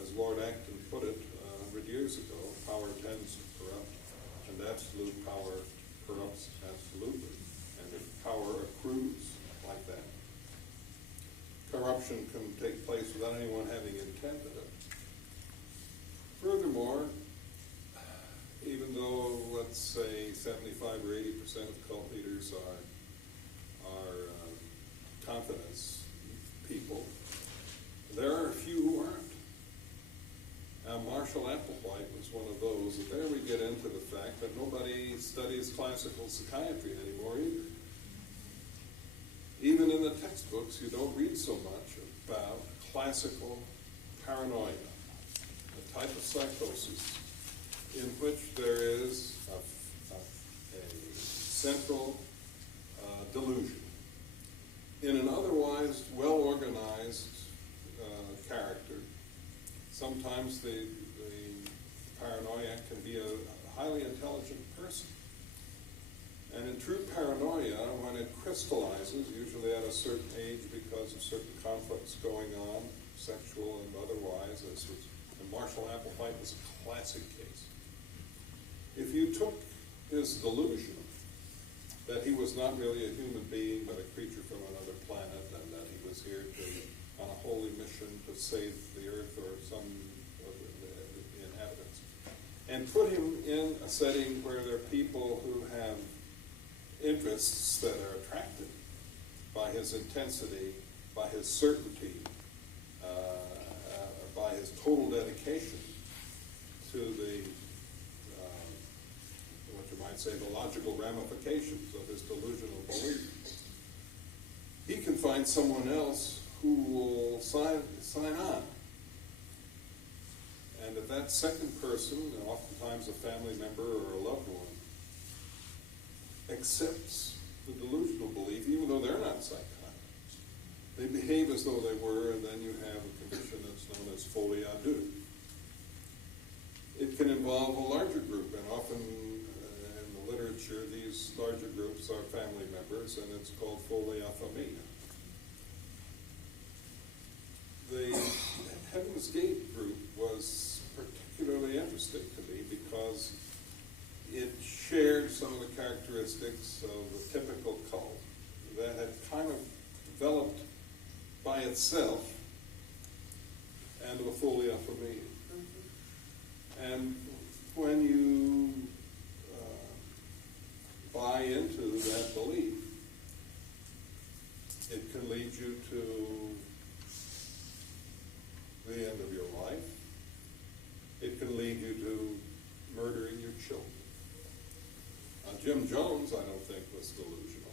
As Lord Acton put it 100 years ago, power tends to corrupt, and absolute power corrupts absolutely. And if power accrues like that, corruption can take place without anyone having intended it. Furthermore, even though, let's say, 75 or 80% of cult leaders are confidence people, there are a few who aren't. Now, Marshall Applewhite was one of those, and there we get into the fact that nobody studies classical psychiatry anymore either. Even in the textbooks, you don't read so much about classical paranoia, a type of psychosis in which there is a central delusion in an otherwise well-organized character. Sometimes the paranoia can be a highly intelligent person. And in true paranoia, when it crystallizes, usually at a certain age because of certain conflicts going on, sexual and otherwise, and Marshall Applewhite was a classic case. If you took his delusion that he was not really a human being but a creature from another planet, and that he was here on a holy mission to save the earth or some of the inhabitants, and put him in a setting where there are people who have interests that are attracted by his intensity, by his certainty, by his total dedication to the, what you might say, the logical ramifications of his delusional belief. He can find someone else who will sign on. And if that second person, oftentimes a family member or a loved one, accepts the delusional belief, even though they're not psychotics, they behave as though they were, and then you have a condition that's known as folie à deux. It can involve a larger group, and often in the literature, these larger groups are family members, and it's called folie à famille. characteristics of a typical cult that had kind of developed by itself and were fully unfamiliar. And when you buy into that belief, it can lead you to the end of your life. It can lead you to murdering your children. Jim Jones, I don't think, was delusional.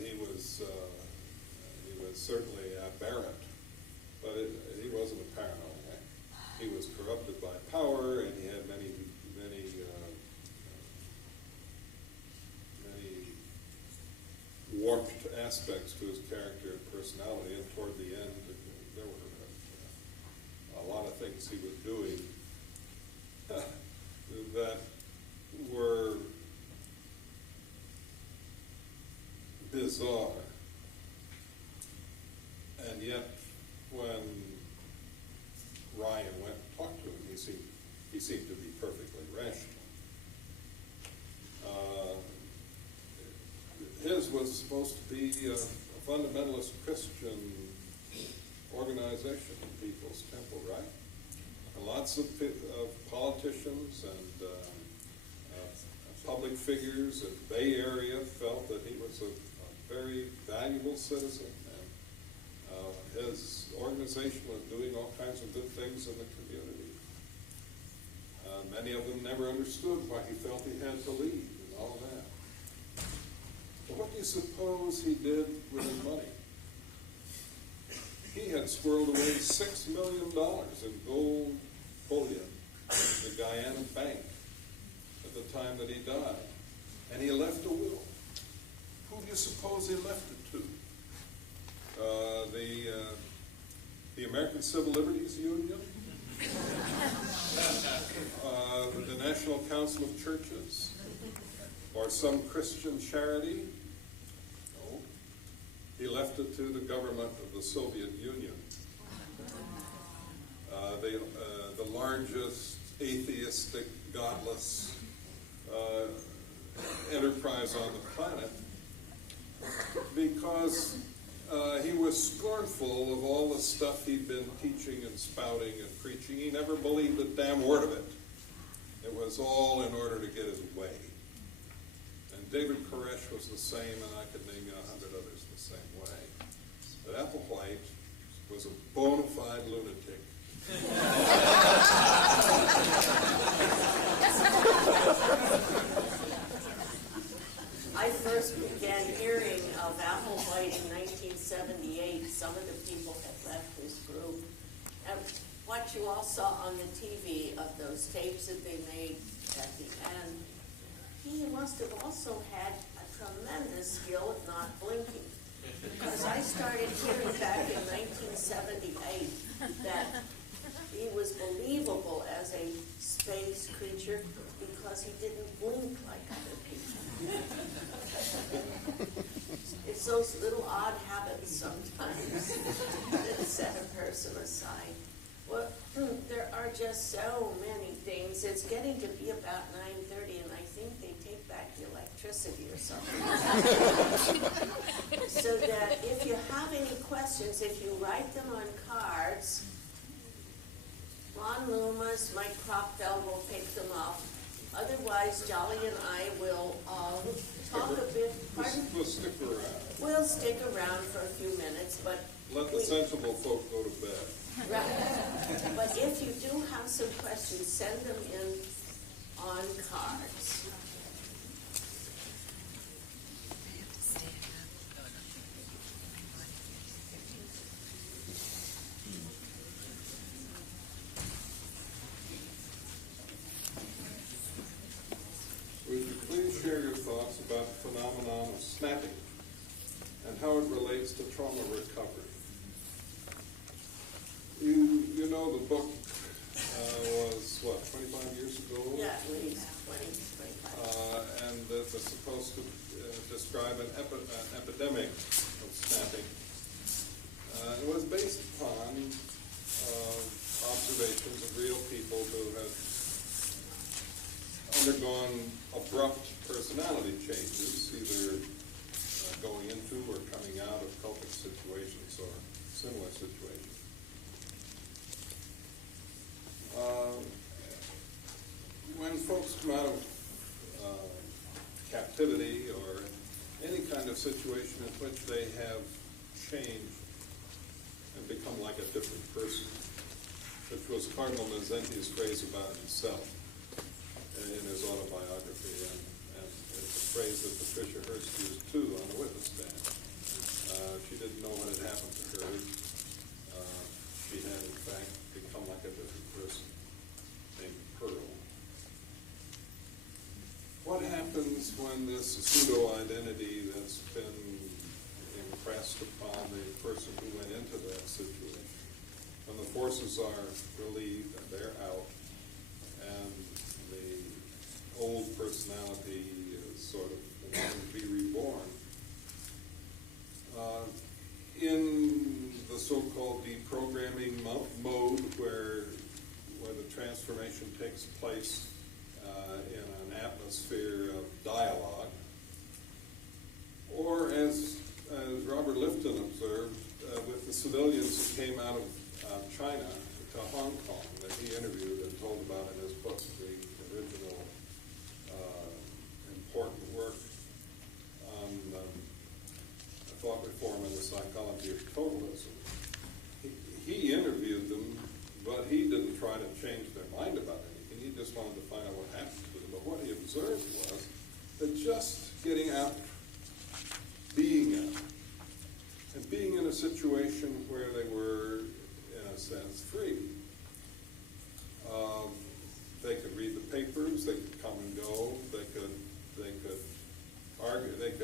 He was certainly aberrant, but he wasn't a paranoid. He was corrupted by power, and he had many warped aspects to his character and personality. And toward the end, there were a lot of things he was doing that were bizarre. And yet, when Ryan went and talked to him, he seemed to be perfectly rational. His was supposed to be a fundamentalist Christian organization, People's Temple, right? And lots of politicians and public figures in the Bay Area felt that he was a very valuable citizen, and his organization was doing all kinds of good things in the community. Many of them never understood why he felt he had to leave and all that. But what do you suppose he did with his money? He had squirreled away $6 million in gold bullion in the Guyana Bank at the time that he died. And he left a will. Who do you suppose he left it to? The American Civil Liberties Union? The National Council of Churches? Or some Christian charity? No. He left it to the government of the Soviet Union. The largest atheistic, godless enterprise on the planet, because he was scornful of all the stuff he'd been teaching and spouting and preaching. He never believed a damn word of it. It was all in order to get his way. And David Koresh was the same, and I could name you 100 others the same way. But Applewhite was a bona fide lunatic. I first began hearing of Applewhite in 1978. Some of the people had left this group. And what you all saw on the TV of those tapes that they made at the end, he must have also had a tremendous skill of not blinking. Because I started hearing back in 1978 that he was believable as a space creature because he didn't blink like other people. It's those little odd habits sometimes that set a person aside. Well, there are just so many things. It's getting to be about 9:30, and I think they take back the electricity or something. So that if you have any questions, if you write them on cards, Ron Loomis, Mike Cropfeld will pick them up. Otherwise, Jolly and I will talk a bit. Pardon? We'll stick around. We'll stick around for a few minutes, but Let the sensible folk go to bed. right. But if you do have some questions, send them in on cards. Would you please share your thoughts about the phenomenon of snapping and how it relates to trauma recovery? You know the book was, what, 25 years ago? Yeah, at least 20, 25. And it was supposed to describe an epidemic of snapping. It was based upon observations of real people who had undergone abrupt personality changes, either going into or coming out of cultic situations or similar situations. When folks come out of captivity or any kind of situation in which they have changed and become like a different person, which was Cardinal Mazzenti's phrase about himself in his autobiography, and it's a phrase that Patricia Hearst used too on the witness stand. She didn't know what had happened to her. She had in fact become like a different person named Pearl. What happens when this pseudo-identity that's been impressed upon the person who went into that situation, when the forces are relieved and they're out, and the old personality is sort of wanting to be reborn? In the so-called deprogramming mode, where the transformation takes place in an atmosphere of dialogue, or as Robert Lifton observed, with the civilians who came out of China to Hong Kong that he interviewed and told about in his book, the original important work on thought reform and the psychology of totalism. He interviewed them, but he didn't try to change their mind about anything. He just wanted to find out what happened to them. But what he observed was that just getting out, being out, and being in a situation where they were, in a sense, free. They could read the papers, they could come and go, they could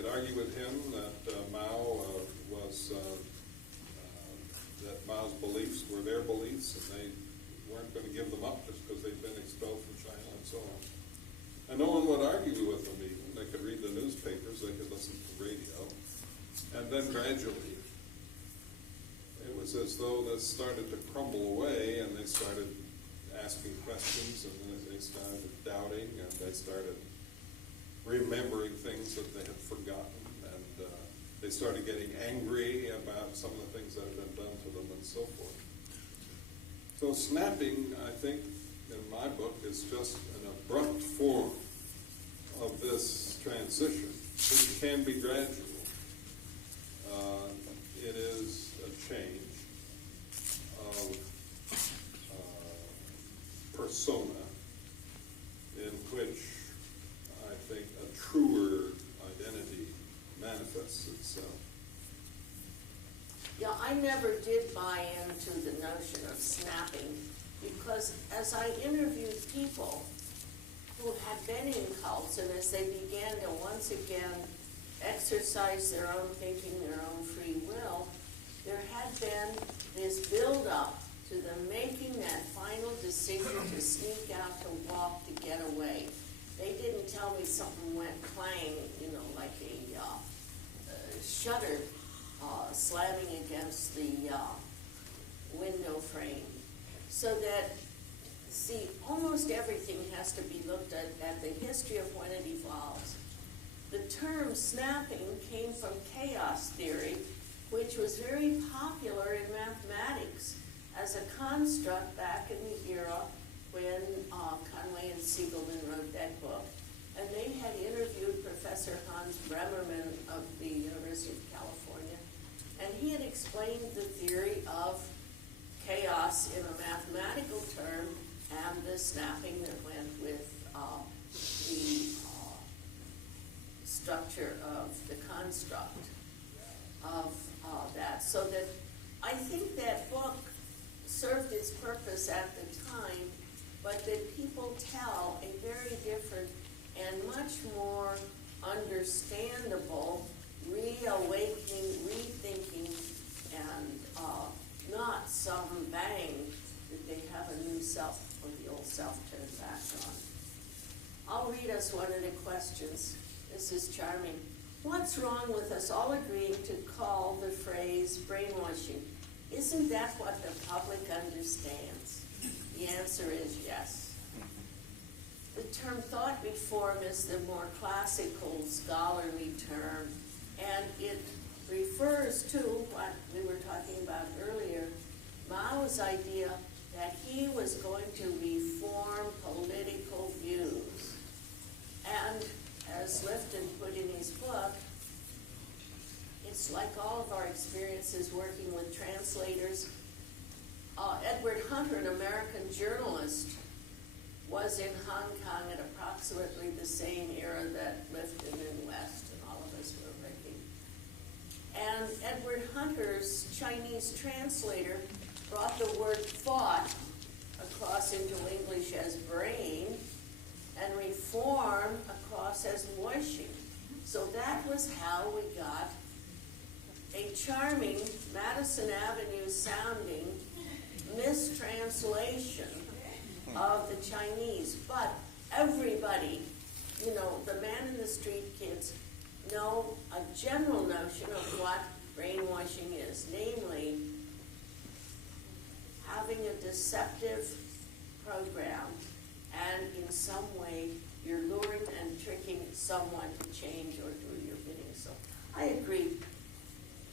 argue with him that that Mao's beliefs were their beliefs, and they weren't going to give them up just because they'd been expelled from China and so on. And no one would argue with them even. They could read the newspapers, they could listen to radio, and then gradually it was as though this started to crumble away, and they started asking questions, and then they started doubting, and they started remembering things that they had forgotten, and they started getting angry about some of the things that had been done to them and so forth. So snapping, I think, in my book, is just an abrupt form of this transition, which can be gradual. It is a change of persona in which I think a truer identity manifests itself. Yeah, I never did buy into the notion of snapping, because as I interviewed people who had been in cults, and as they began to once again exercise their own thinking, their own free will, there had been this build-up to them making that final decision to sneak out, to walk, to get away. They didn't tell me something went clang, like a shutter slamming against the window frame. So that, see, almost everything has to be looked at the history of when it evolves. The term snapping came from chaos theory, which was very popular in mathematics as a construct back in the era when Conway and Siegelman wrote that book. And they had interviewed Professor Hans Bremerman of the University of California, and he had explained the theory of chaos in a mathematical term and the snapping that went with the structure of the construct of that. So that I think that book served its purpose at the time, but that people tell a very different and much more understandable reawakening, rethinking, and not some bang that they have a new self or the old self turned back on. I'll read us one of the questions. This is charming. What's wrong with us all agreeing to call the phrase brainwashing? Isn't that what the public understands? The answer is yes. The term thought reform is the more classical scholarly term, and it refers to what we were talking about earlier, Mao's idea that he was going to reform political views. And as Lifton put in his book, it's like all of our experiences working with translators. Edward Hunter, an American journalist, was in Hong Kong at approximately the same era that Lifton and West and all of us were working. And Edward Hunter's Chinese translator brought the word thought across into English as brain and reform across as washing. So that was how we got a charming Madison Avenue sounding mistranslation of the Chinese. But everybody, you know, the man in the street kids know a general notion of what brainwashing is, namely having a deceptive program, and in some way you're luring and tricking someone to change or do your bidding. So I agree.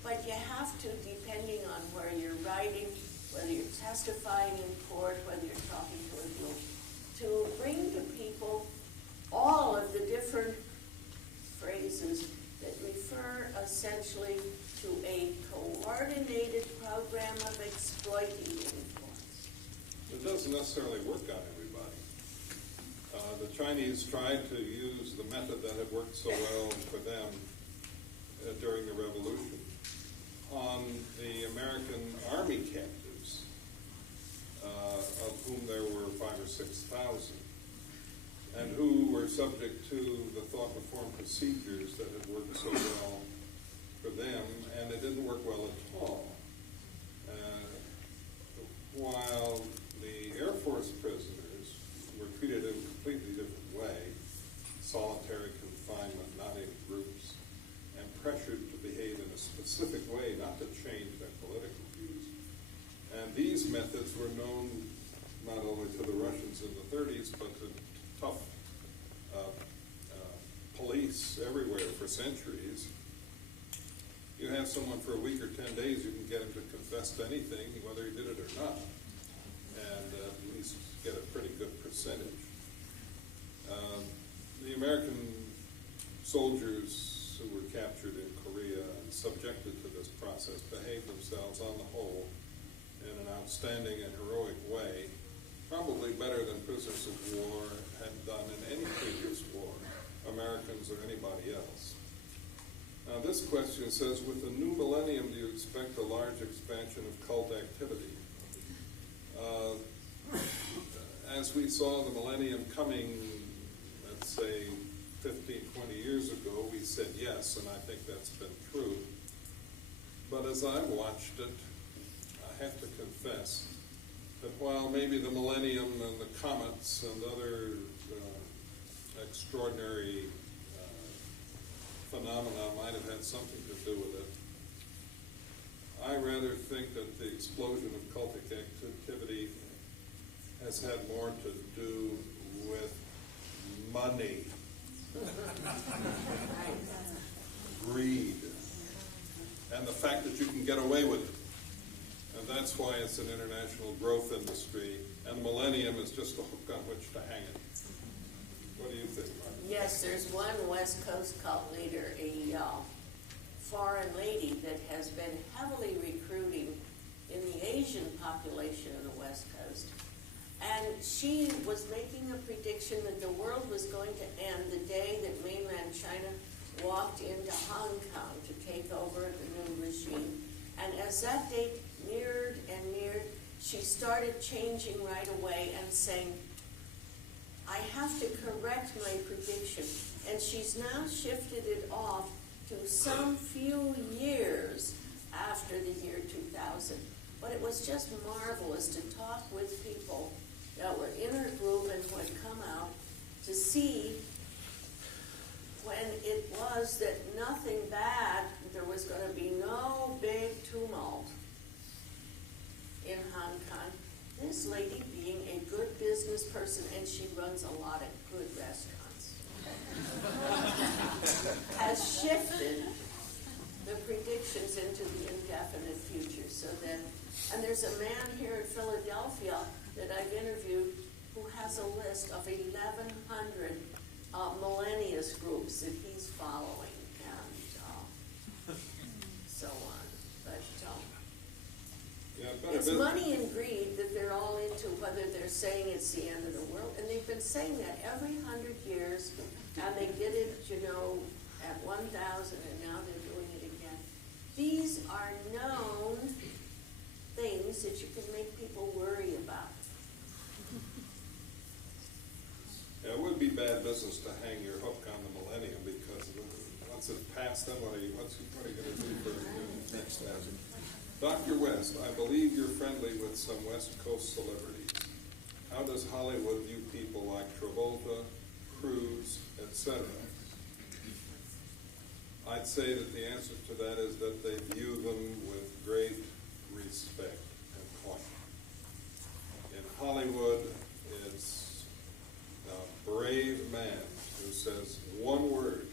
But you have to, depending on where you're writing, whether you're testifying in court, whether you're talking to a group, to bring to people all of the different phrases that refer essentially to a coordinated program of exploiting influence. It doesn't necessarily work on everybody. The Chinese tried to use the method that had worked so well for them during the revolution on the American army captives, of whom there were 5,000 or 6,000, and who were subject to the thought reform procedures that had worked so well for them, and it didn't work well at all. While the Air Force prisoners were treated in a completely different way, solitary confinement, not in groups, and pressured to behave in a specific way, not to change their political views. And these methods were known not only to the Russians in the 30s, but to tough police everywhere for centuries. You have someone for a week or 10 days, you can get him to confess to anything, whether he did it or not, and at least get a pretty good percentage. The American soldiers who were captured in Korea and subjected to this process behaved themselves on the whole in an outstanding and heroic way, probably better than prisoners of war had done in any previous war, Americans or anybody else. Now this question says, with the new millennium, do you expect a large expansion of cult activity? As we saw the millennium coming, let's say 15, 20 years ago, we said yes, and I think that's been true. But as I watched it, I have to confess that while maybe the millennium and the comets and other extraordinary phenomena might have had something to do with it, I rather think that the explosion of cultic activity has had more to do with money, greed, and the fact that you can get away with it. And that's why it's an international growth industry, and the millennium is just a hook on which to hang it. What do you think, Margaret? Yes, there's one West Coast cult leader, a foreign lady that has been heavily recruiting in the Asian population in the West Coast. And she was making a prediction that the world was going to end the day that mainland China walked into Hong Kong to take over the new regime. And as that date neared and neared, she started changing right away and saying, I have to correct my prediction. And she's now shifted it off to some few years after the year 2000. But it was just marvelous to talk with people that were in her group and who had come out to see when it was that nothing bad, there was going to be no big tumult in Hong Kong. This lady, being a good businesswoman, business person, and she runs a lot of good restaurants, has shifted the predictions into the indefinite future. So that, and there's a man here in Philadelphia that I've interviewed who has a list of 1,100 millennials groups that he's following, and so on. But it's money and greed that they're all into, whether they're saying it's the end of the world. And they've been saying that every 100 years, and they did it, at 1,000, and now they're doing it again. These are known things that you can make people worry about. Yeah, it would be bad business to hang your hook on the millennium, because once it's passed, then what are you going to do for the next thousand? Dr. West, I believe you're friendly with some West Coast celebrities. How does Hollywood view people like Travolta, Cruz, etc.? I'd say that the answer to that is that they view them with great respect and caution. In Hollywood, it's a brave man who says one word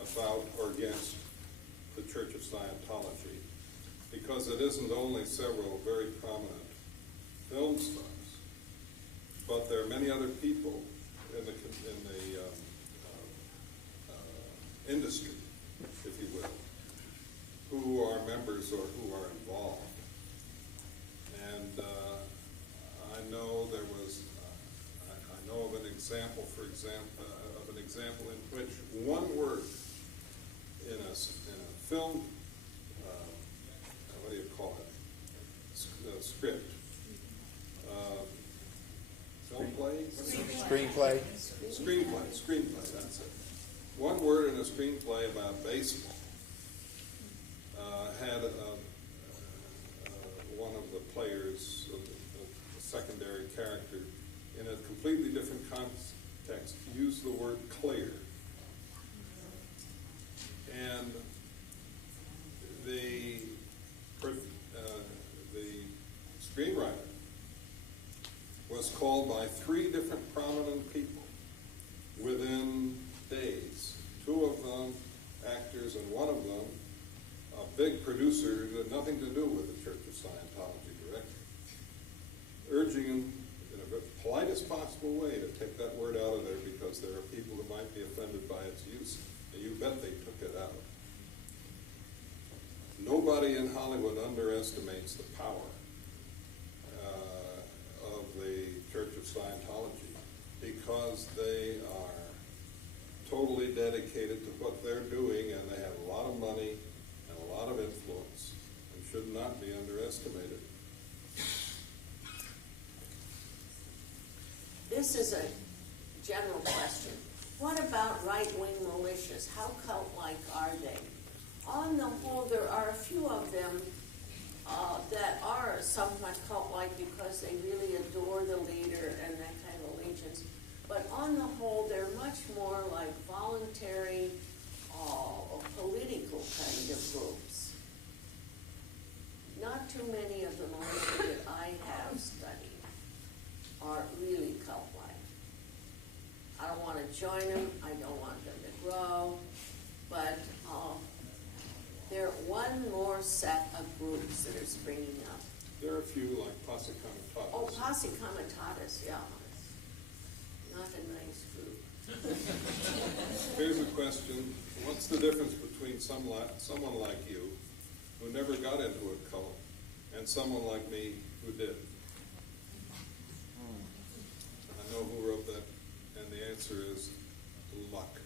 about or against the Church of Scientology, because it isn't only several very prominent film stars, but there are many other people in the industry, if you will, who are members or who are involved. And I know there was, I know of an example, in which one word in a film, what do you call it, script, film play? Screenplay, that's it. One word in a screenplay about baseball had one of the players, a secondary character, in a completely different context, used the word clear. And the screenwriter was called by 3 different prominent people within days. 2 of them actors, and one of them a big producer who had nothing to do with the Church of Scientology directly, urging him in the politest possible way to take that word out of there, because there are people who might be offended by its use. And you bet they took it out. Nobody in Hollywood underestimates the power of the Church of Scientology, because they are totally dedicated to what they're doing, and they have a lot of money and a lot of influence, and should not be underestimated. This is a general question. What about right-wing militias? How cult-like are they? On the whole, there are a few of them that are somewhat cult-like because they really adore the leader and that kind of allegiance. But on the whole, they're much more like voluntary political kind of groups. Not too many of the militia that I have studied are really cult-like. I don't want to join them. I don't want them to grow. But they're one more set of groups that are springing up. There are a few like Posse Comitatus. Oh, Posse Comitatus, yeah. Not a nice group. Here's a question. What's the difference between someone like you, who never got into a cult, and someone like me who did? I know who wrote that, and the answer is luck.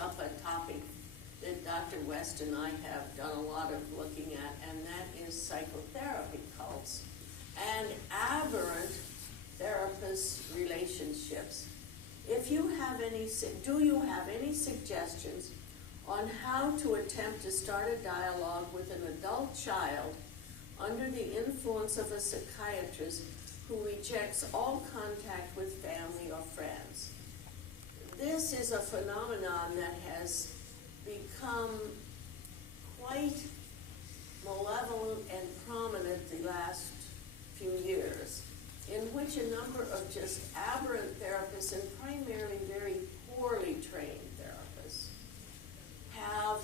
Up a topic that Dr. West and I have done a lot of looking at, and that is psychotherapy cults and aberrant therapist relationships. If you have any, do you have any suggestions on how to attempt to start a dialogue with an adult child under the influence of a psychiatrist who rejects all contact with family or friends. This is a phenomenon that has become quite malevolent and prominent the last few years, in which a number of just aberrant therapists and primarily very poorly trained therapists have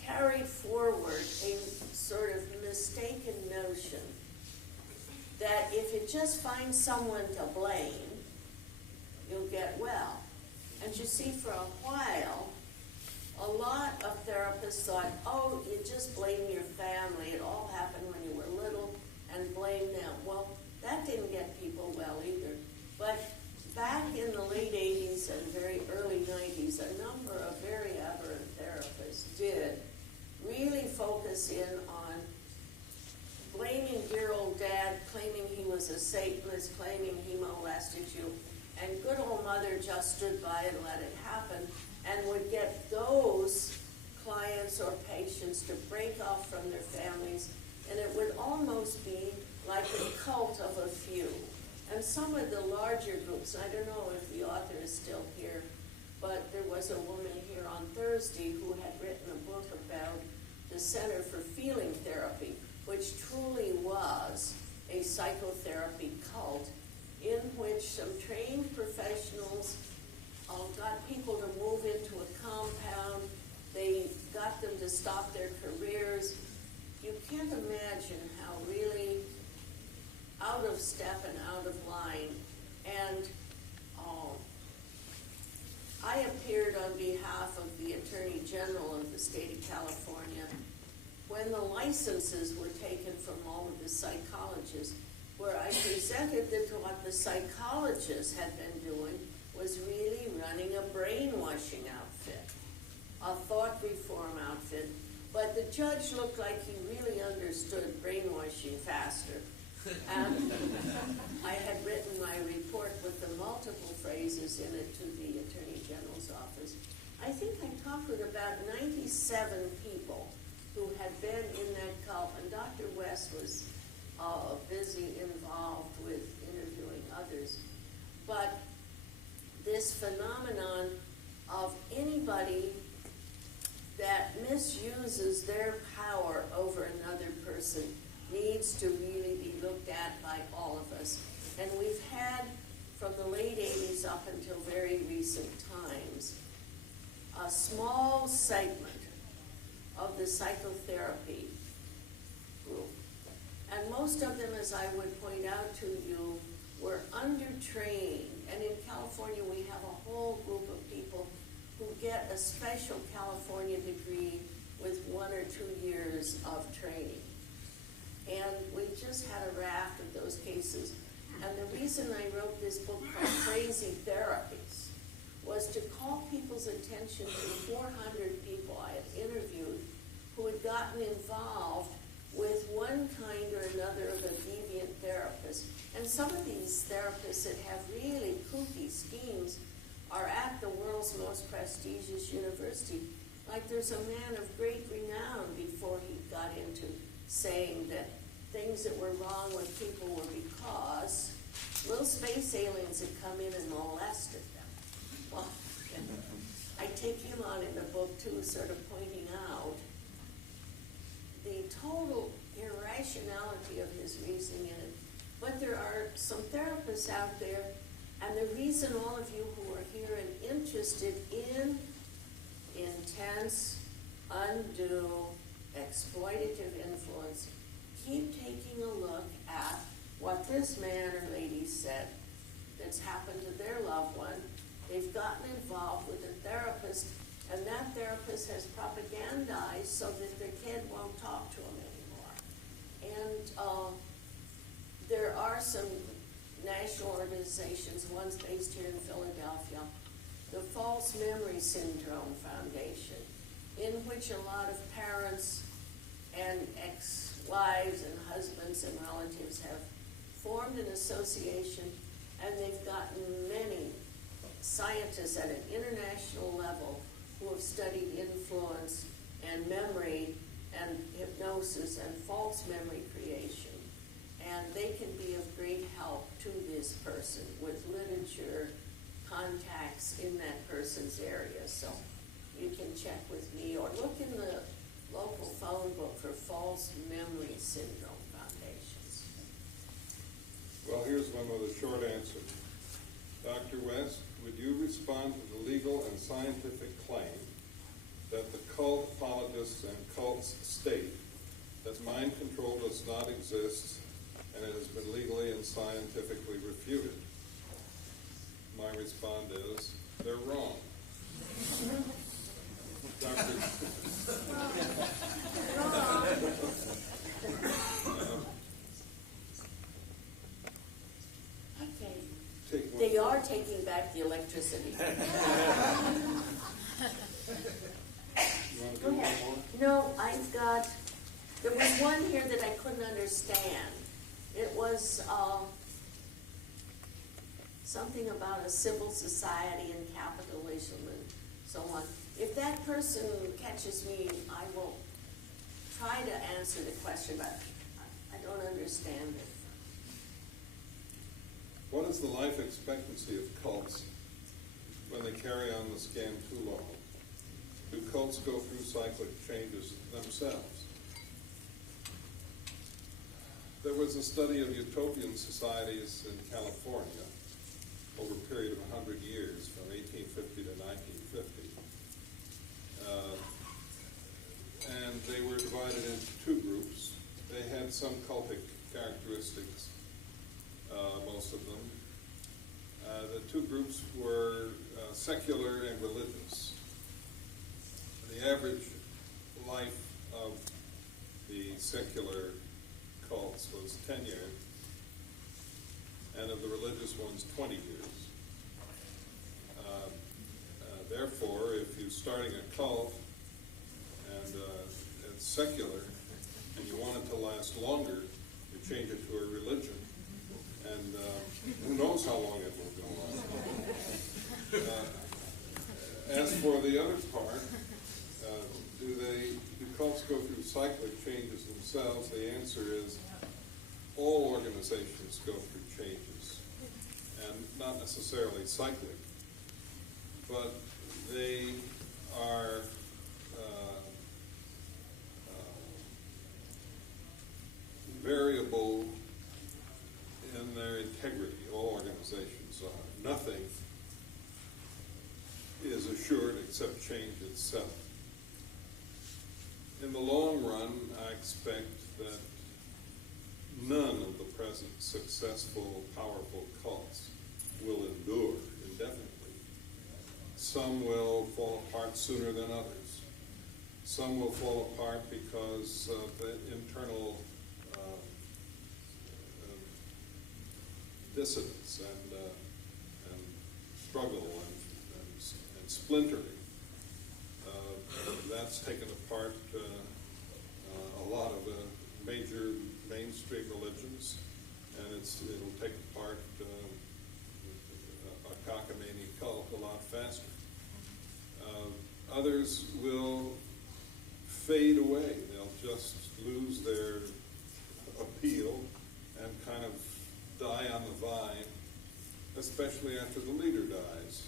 carried forward a sort of mistaken notion that if you just find someone to blame, you'll get well. And you see, for a while, a lot of therapists thought, oh, you just blame your family. It all happened when you were little, and blame them. Well, that didn't get people well either. But back in the late 80s and very early 90s, a number of very aberrant therapists did really focus in on blaming dear old dad, claiming he was a Satanist, claiming he molested you, and good old mother just stood by and let it happen, and would get those clients or patients to break off from their families, and it would almost be like a cult of a few. And some of the larger groups, I don't know if the author is still here, but there was a woman here on Thursday who had written a book about the Center for Feeling Therapy, which truly was a psychotherapy cult in which some trained professionals got people to move into a compound. They got them to stop their careers. You can't imagine how really out of step and out of line. And I appeared on behalf of the Attorney General of the state of California when the licenses were taken from all of the psychologists, where I presented that what the psychologists had been doing was really running a brainwashing outfit, a thought reform outfit. But the judge looked like he really understood brainwashing faster. And I had written my report with the multiple phrases in it to the Attorney General's office. I think I talked with about 97 people who had been in that cult, and Dr. West was busy involved with interviewing others. But this phenomenon of anybody that misuses their power over another person needs to really be looked at by all of us. And we've had, from the late 80s up until very recent times, a small segment of the psychotherapy group. And most of them, as I would point out to you, were undertrained. And in California, we have a whole group of people who get a special California degree with 1 or 2 years of training. And we just had a raft of those cases. And the reason I wrote this book called Crazy Therapies was to call people's attention to 400 people I had interviewed who had gotten involved with one kind or another of a deviant therapist. And some of these therapists that have really kooky schemes are at the world's most prestigious university. Like there's a man of great renown before he got into saying that things that were wrong with people were because little space aliens had come in and molested them. Well, I take him on in the book too, sort of pointing out the total irrationality of his reasoning in it. But there are some therapists out there, and the reason all of you who are here and interested in intense, undue, exploitative influence, keep taking a look at what this man or lady said that's happened to their loved one. They've gotten involved with a therapist, and that therapist has propagandized so that their kid won't talk to them anymore. And there are some national organizations, one's based here in Philadelphia, the False Memory Syndrome Foundation, in which a lot of parents and ex-wives and husbands and relatives have formed an association, and they've gotten many scientists at an international level who have studied influence and memory and hypnosis and false memory creation. and they can be of great help to this person with literature, contacts in that person's area. So you can check with me or look in the local phone book for false memory syndrome foundations. Well, here's one with a short answer. Dr. West, would you respond to the legal and scientific claim that the cult apologists and cults state that mind control does not exist and it has been legally and scientifically refuted? My response is, they're wrong. Dr. Okay. Take one. They are taking back the electricity. You want to do one more? No, I've got, there was one here that I couldn't understand. It was something about a civil society and capitalism and so on. If that person catches me, I will try to answer the question, but I don't understand it. What is the life expectancy of cults when they carry on the scam too long? Do cults go through cyclic changes themselves? There was a study of utopian societies in California over a period of 100 years, from 1850 to 1950. And they were divided into two groups. They had some cultic characteristics, most of them. The two groups were secular and religious. The average life of the secular cults was 10 years, and of the religious ones, 20 years. Therefore, if you're starting a cult and it's secular and you want it to last longer, you change it to a religion, and who knows how long it will go on. As for the other part, do cults go through cyclic changes themselves? The answer is all organizations go through changes, and not necessarily cyclic, but they are variable in their integrity. All organizations are. Nothing is assured except change itself. In the long run, I expect that none of the present successful, powerful cults will endure indefinitely. Some will fall apart sooner than others. Some will fall apart because of the internal dissidence and struggle and splintering. That's taken apart a lot of major mainstream religions, and it'll take apart a cockamamie cult a lot faster. Others will fade away. They'll just lose their appeal and kind of die on the vine, especially after the leader dies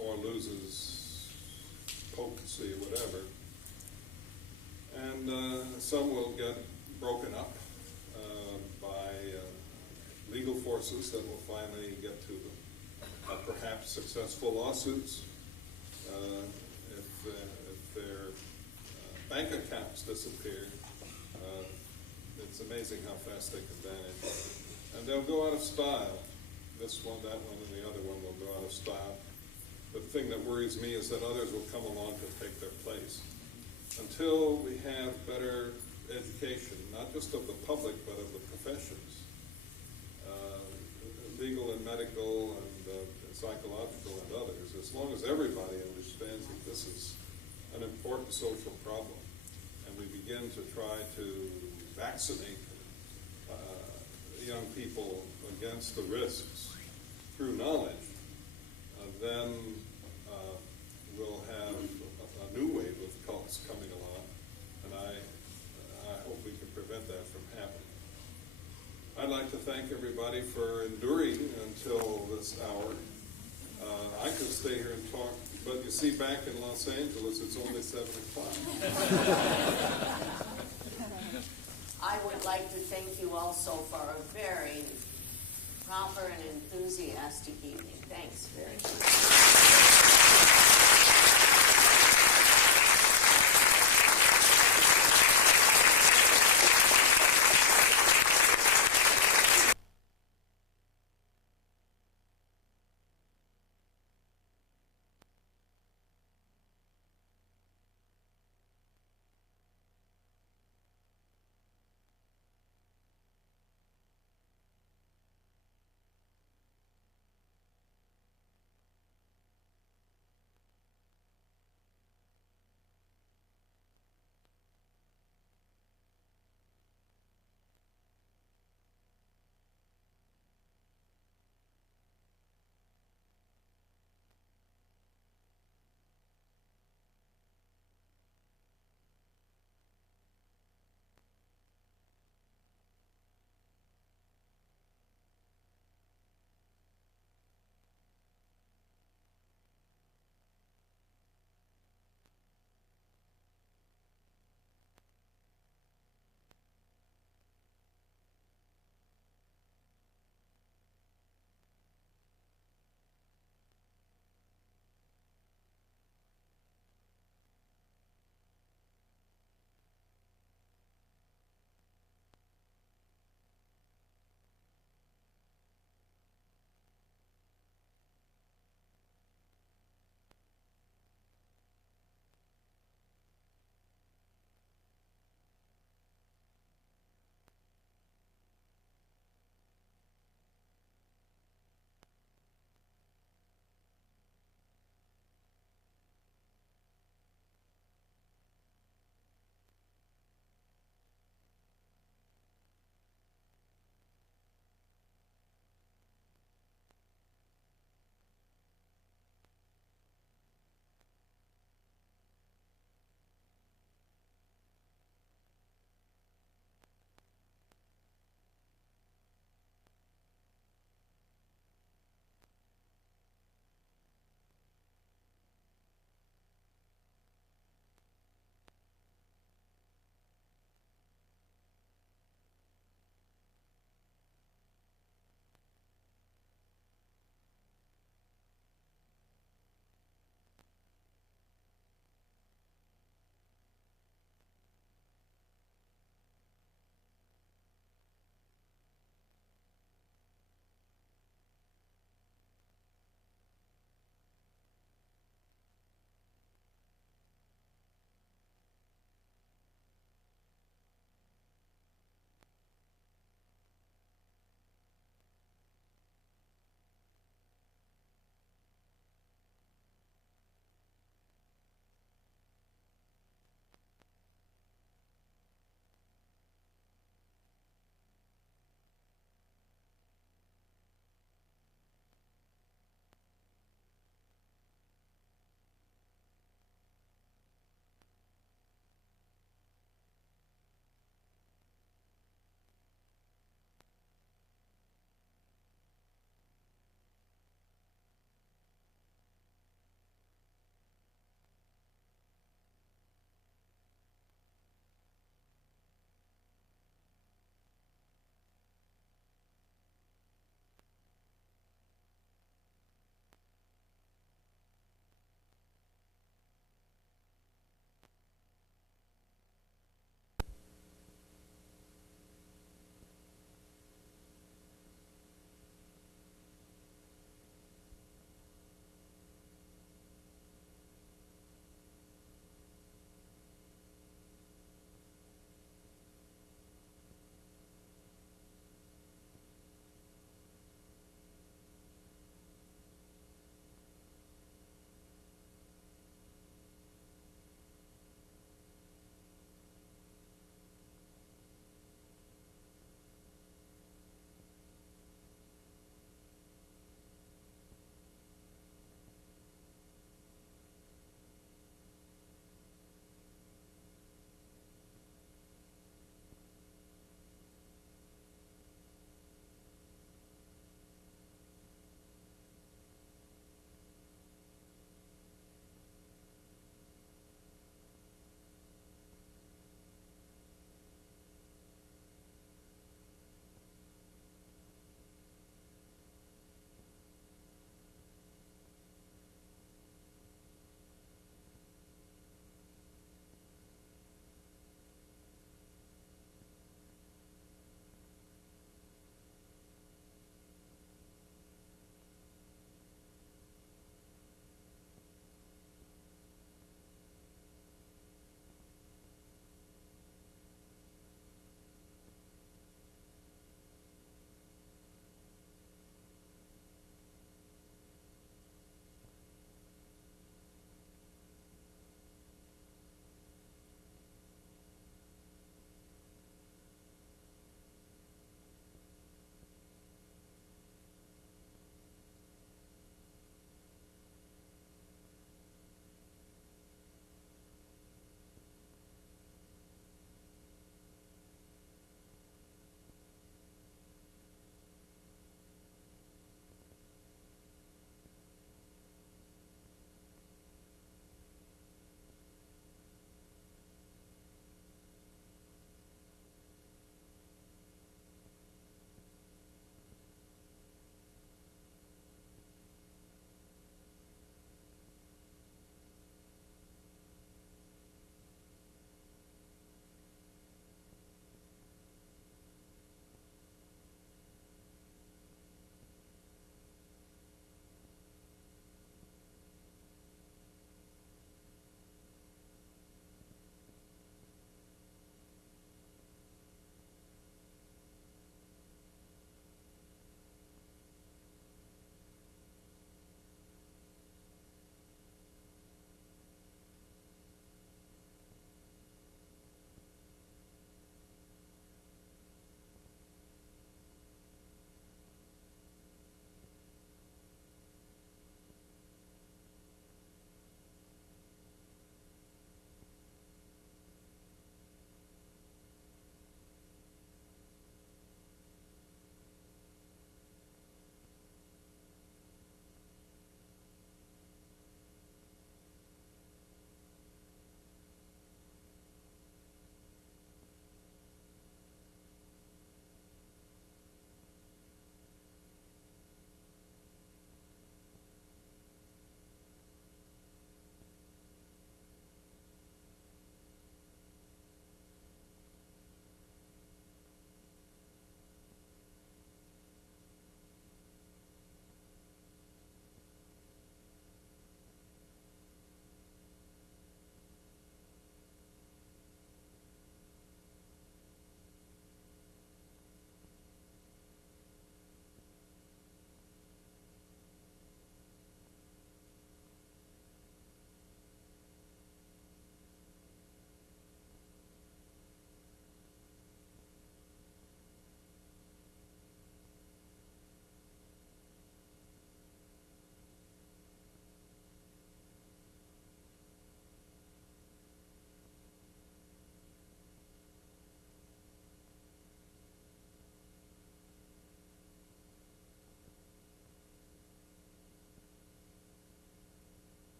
or loses potency or whatever. And some will get broken up by legal forces that will finally get to them. Perhaps successful lawsuits if their bank accounts disappear. It's amazing how fast they can vanish. And they'll go out of style. This one, that one, and the other one will go out of style. The thing that worries me is that others will come along to take their place. Until we have better education, not just of the public, but of the professions, legal and medical and psychological and others, as long as everybody understands that this is an important social problem, and we begin to try to vaccinate young people against the risks through knowledge, then we'll have a new wave of cults coming along, and I hope we can prevent that from happening. like to thank everybody for enduring until this hour. I could stay here and talk, but you see, back in Los Angeles, it's only 7 o'clock. I would like to thank you also for a very proper and enthusiastic evening. Thanks very much.